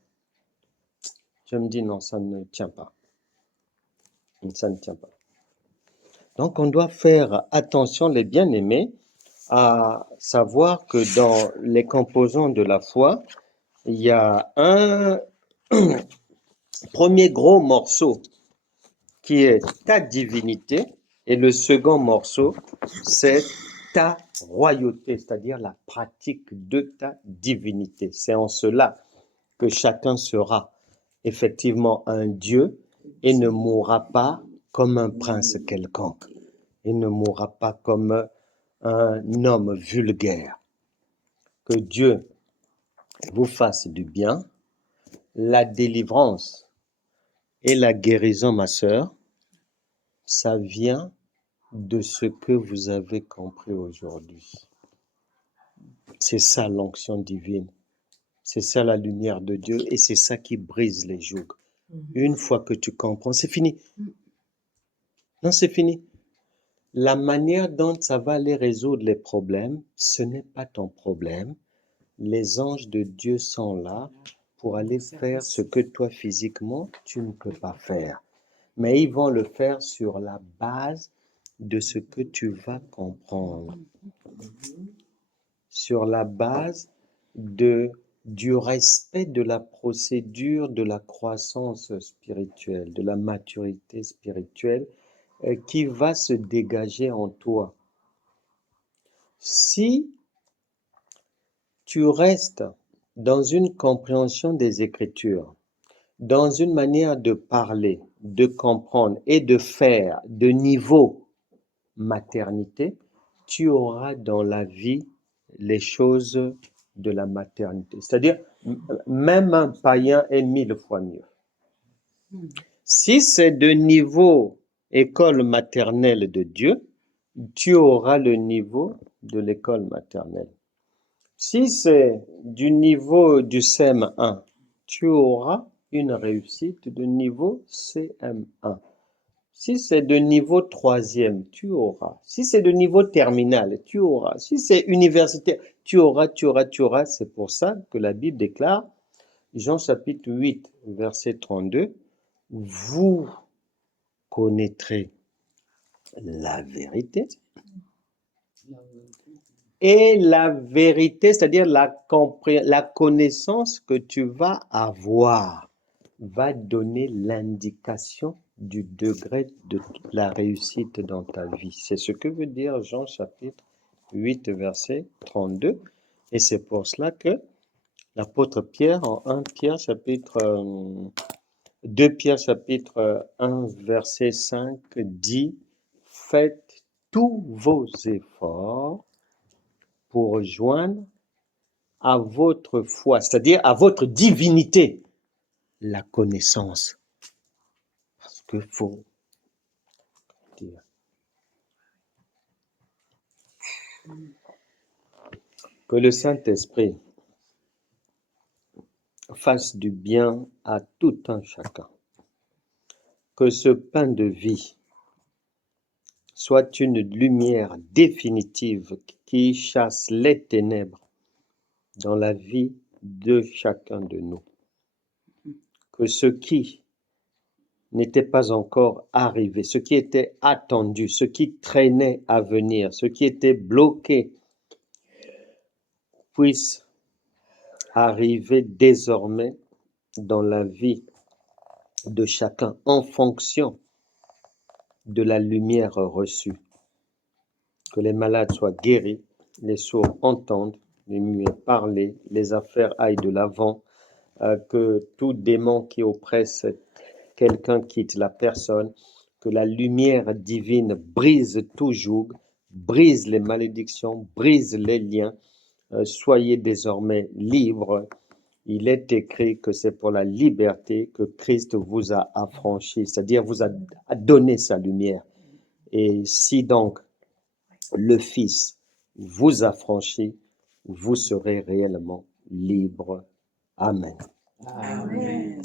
je me dis non, ça ne tient pas. Ça ne tient pas. Donc on doit faire attention, les bien-aimés, à savoir que dans les composants de la foi, il y a un premier gros morceau qui est ta divinité et le second morceau, c'est ta royauté, c'est-à-dire la pratique de ta divinité. C'est en cela que chacun sera effectivement un Dieu et ne mourra pas comme un prince quelconque. Il ne mourra pas comme un homme vulgaire. Que Dieu vous fasse du bien. La délivrance et la guérison, ma sœur, ça vient de ce que vous avez compris aujourd'hui. C'est ça l'onction divine. C'est ça la lumière de Dieu et c'est ça qui brise les jougs. Une fois que tu comprends, c'est fini. Non, c'est fini. La manière dont ça va aller résoudre les problèmes, ce n'est pas ton problème. Les anges de Dieu sont là pour aller faire ce que toi, physiquement, tu ne peux pas faire. Mais ils vont le faire sur la base de ce que tu vas comprendre. Sur la base du respect de la procédure de la croissance spirituelle, de la maturité spirituelle qui va se dégager en toi. Si tu restes dans une compréhension des Écritures, dans une manière de parler, de comprendre et de faire de niveau maternité, tu auras dans la vie les choses de la maternité. C'est-à-dire, même un païen est 1000 fois mieux. Si c'est de niveau école maternelle de Dieu, tu auras le niveau de l'école maternelle. Si c'est du niveau du CM1, tu auras une réussite de niveau CM1. Si c'est de niveau 3e, tu auras. Si c'est de niveau terminal, tu auras. Si c'est universitaire, tu auras. C'est pour ça que la Bible déclare, Jean chapitre 8, verset 32, vous connaîtrez la vérité. Et la vérité, c'est-à-dire la connaissance que tu vas avoir, va donner l'indication du degré de la réussite dans ta vie. C'est ce que veut dire Jean chapitre 8, verset 32. Et c'est pour cela que l'apôtre Pierre, en 2 Pierre chapitre 1, verset 5, dit « Faites tous vos efforts pour joindre à votre foi, c'est-à-dire à votre divinité, la connaissance. » Parce qu'il faut dire. Que le Saint-Esprit fasse du bien à tout un chacun. Que ce pain de vie soit une lumière définitive qui chasse les ténèbres dans la vie de chacun de nous. Que ce qui n'était pas encore arrivé, ce qui était attendu, ce qui traînait à venir, ce qui était bloqué, puisse arriver désormais dans la vie de chacun en fonction de la lumière reçue. Que les malades soient guéris, les sourds entendent, les muets parler, les affaires aillent de l'avant, que tout démon qui oppresse quelqu'un quitte la personne, que la lumière divine brise tout joug, brise les malédictions, brise les liens. Soyez désormais libres. Il est écrit que c'est pour la liberté que Christ vous a affranchi, c'est-à-dire vous a donné sa lumière. Et si donc le Fils vous affranchit, vous serez réellement libre. Amen. Amen.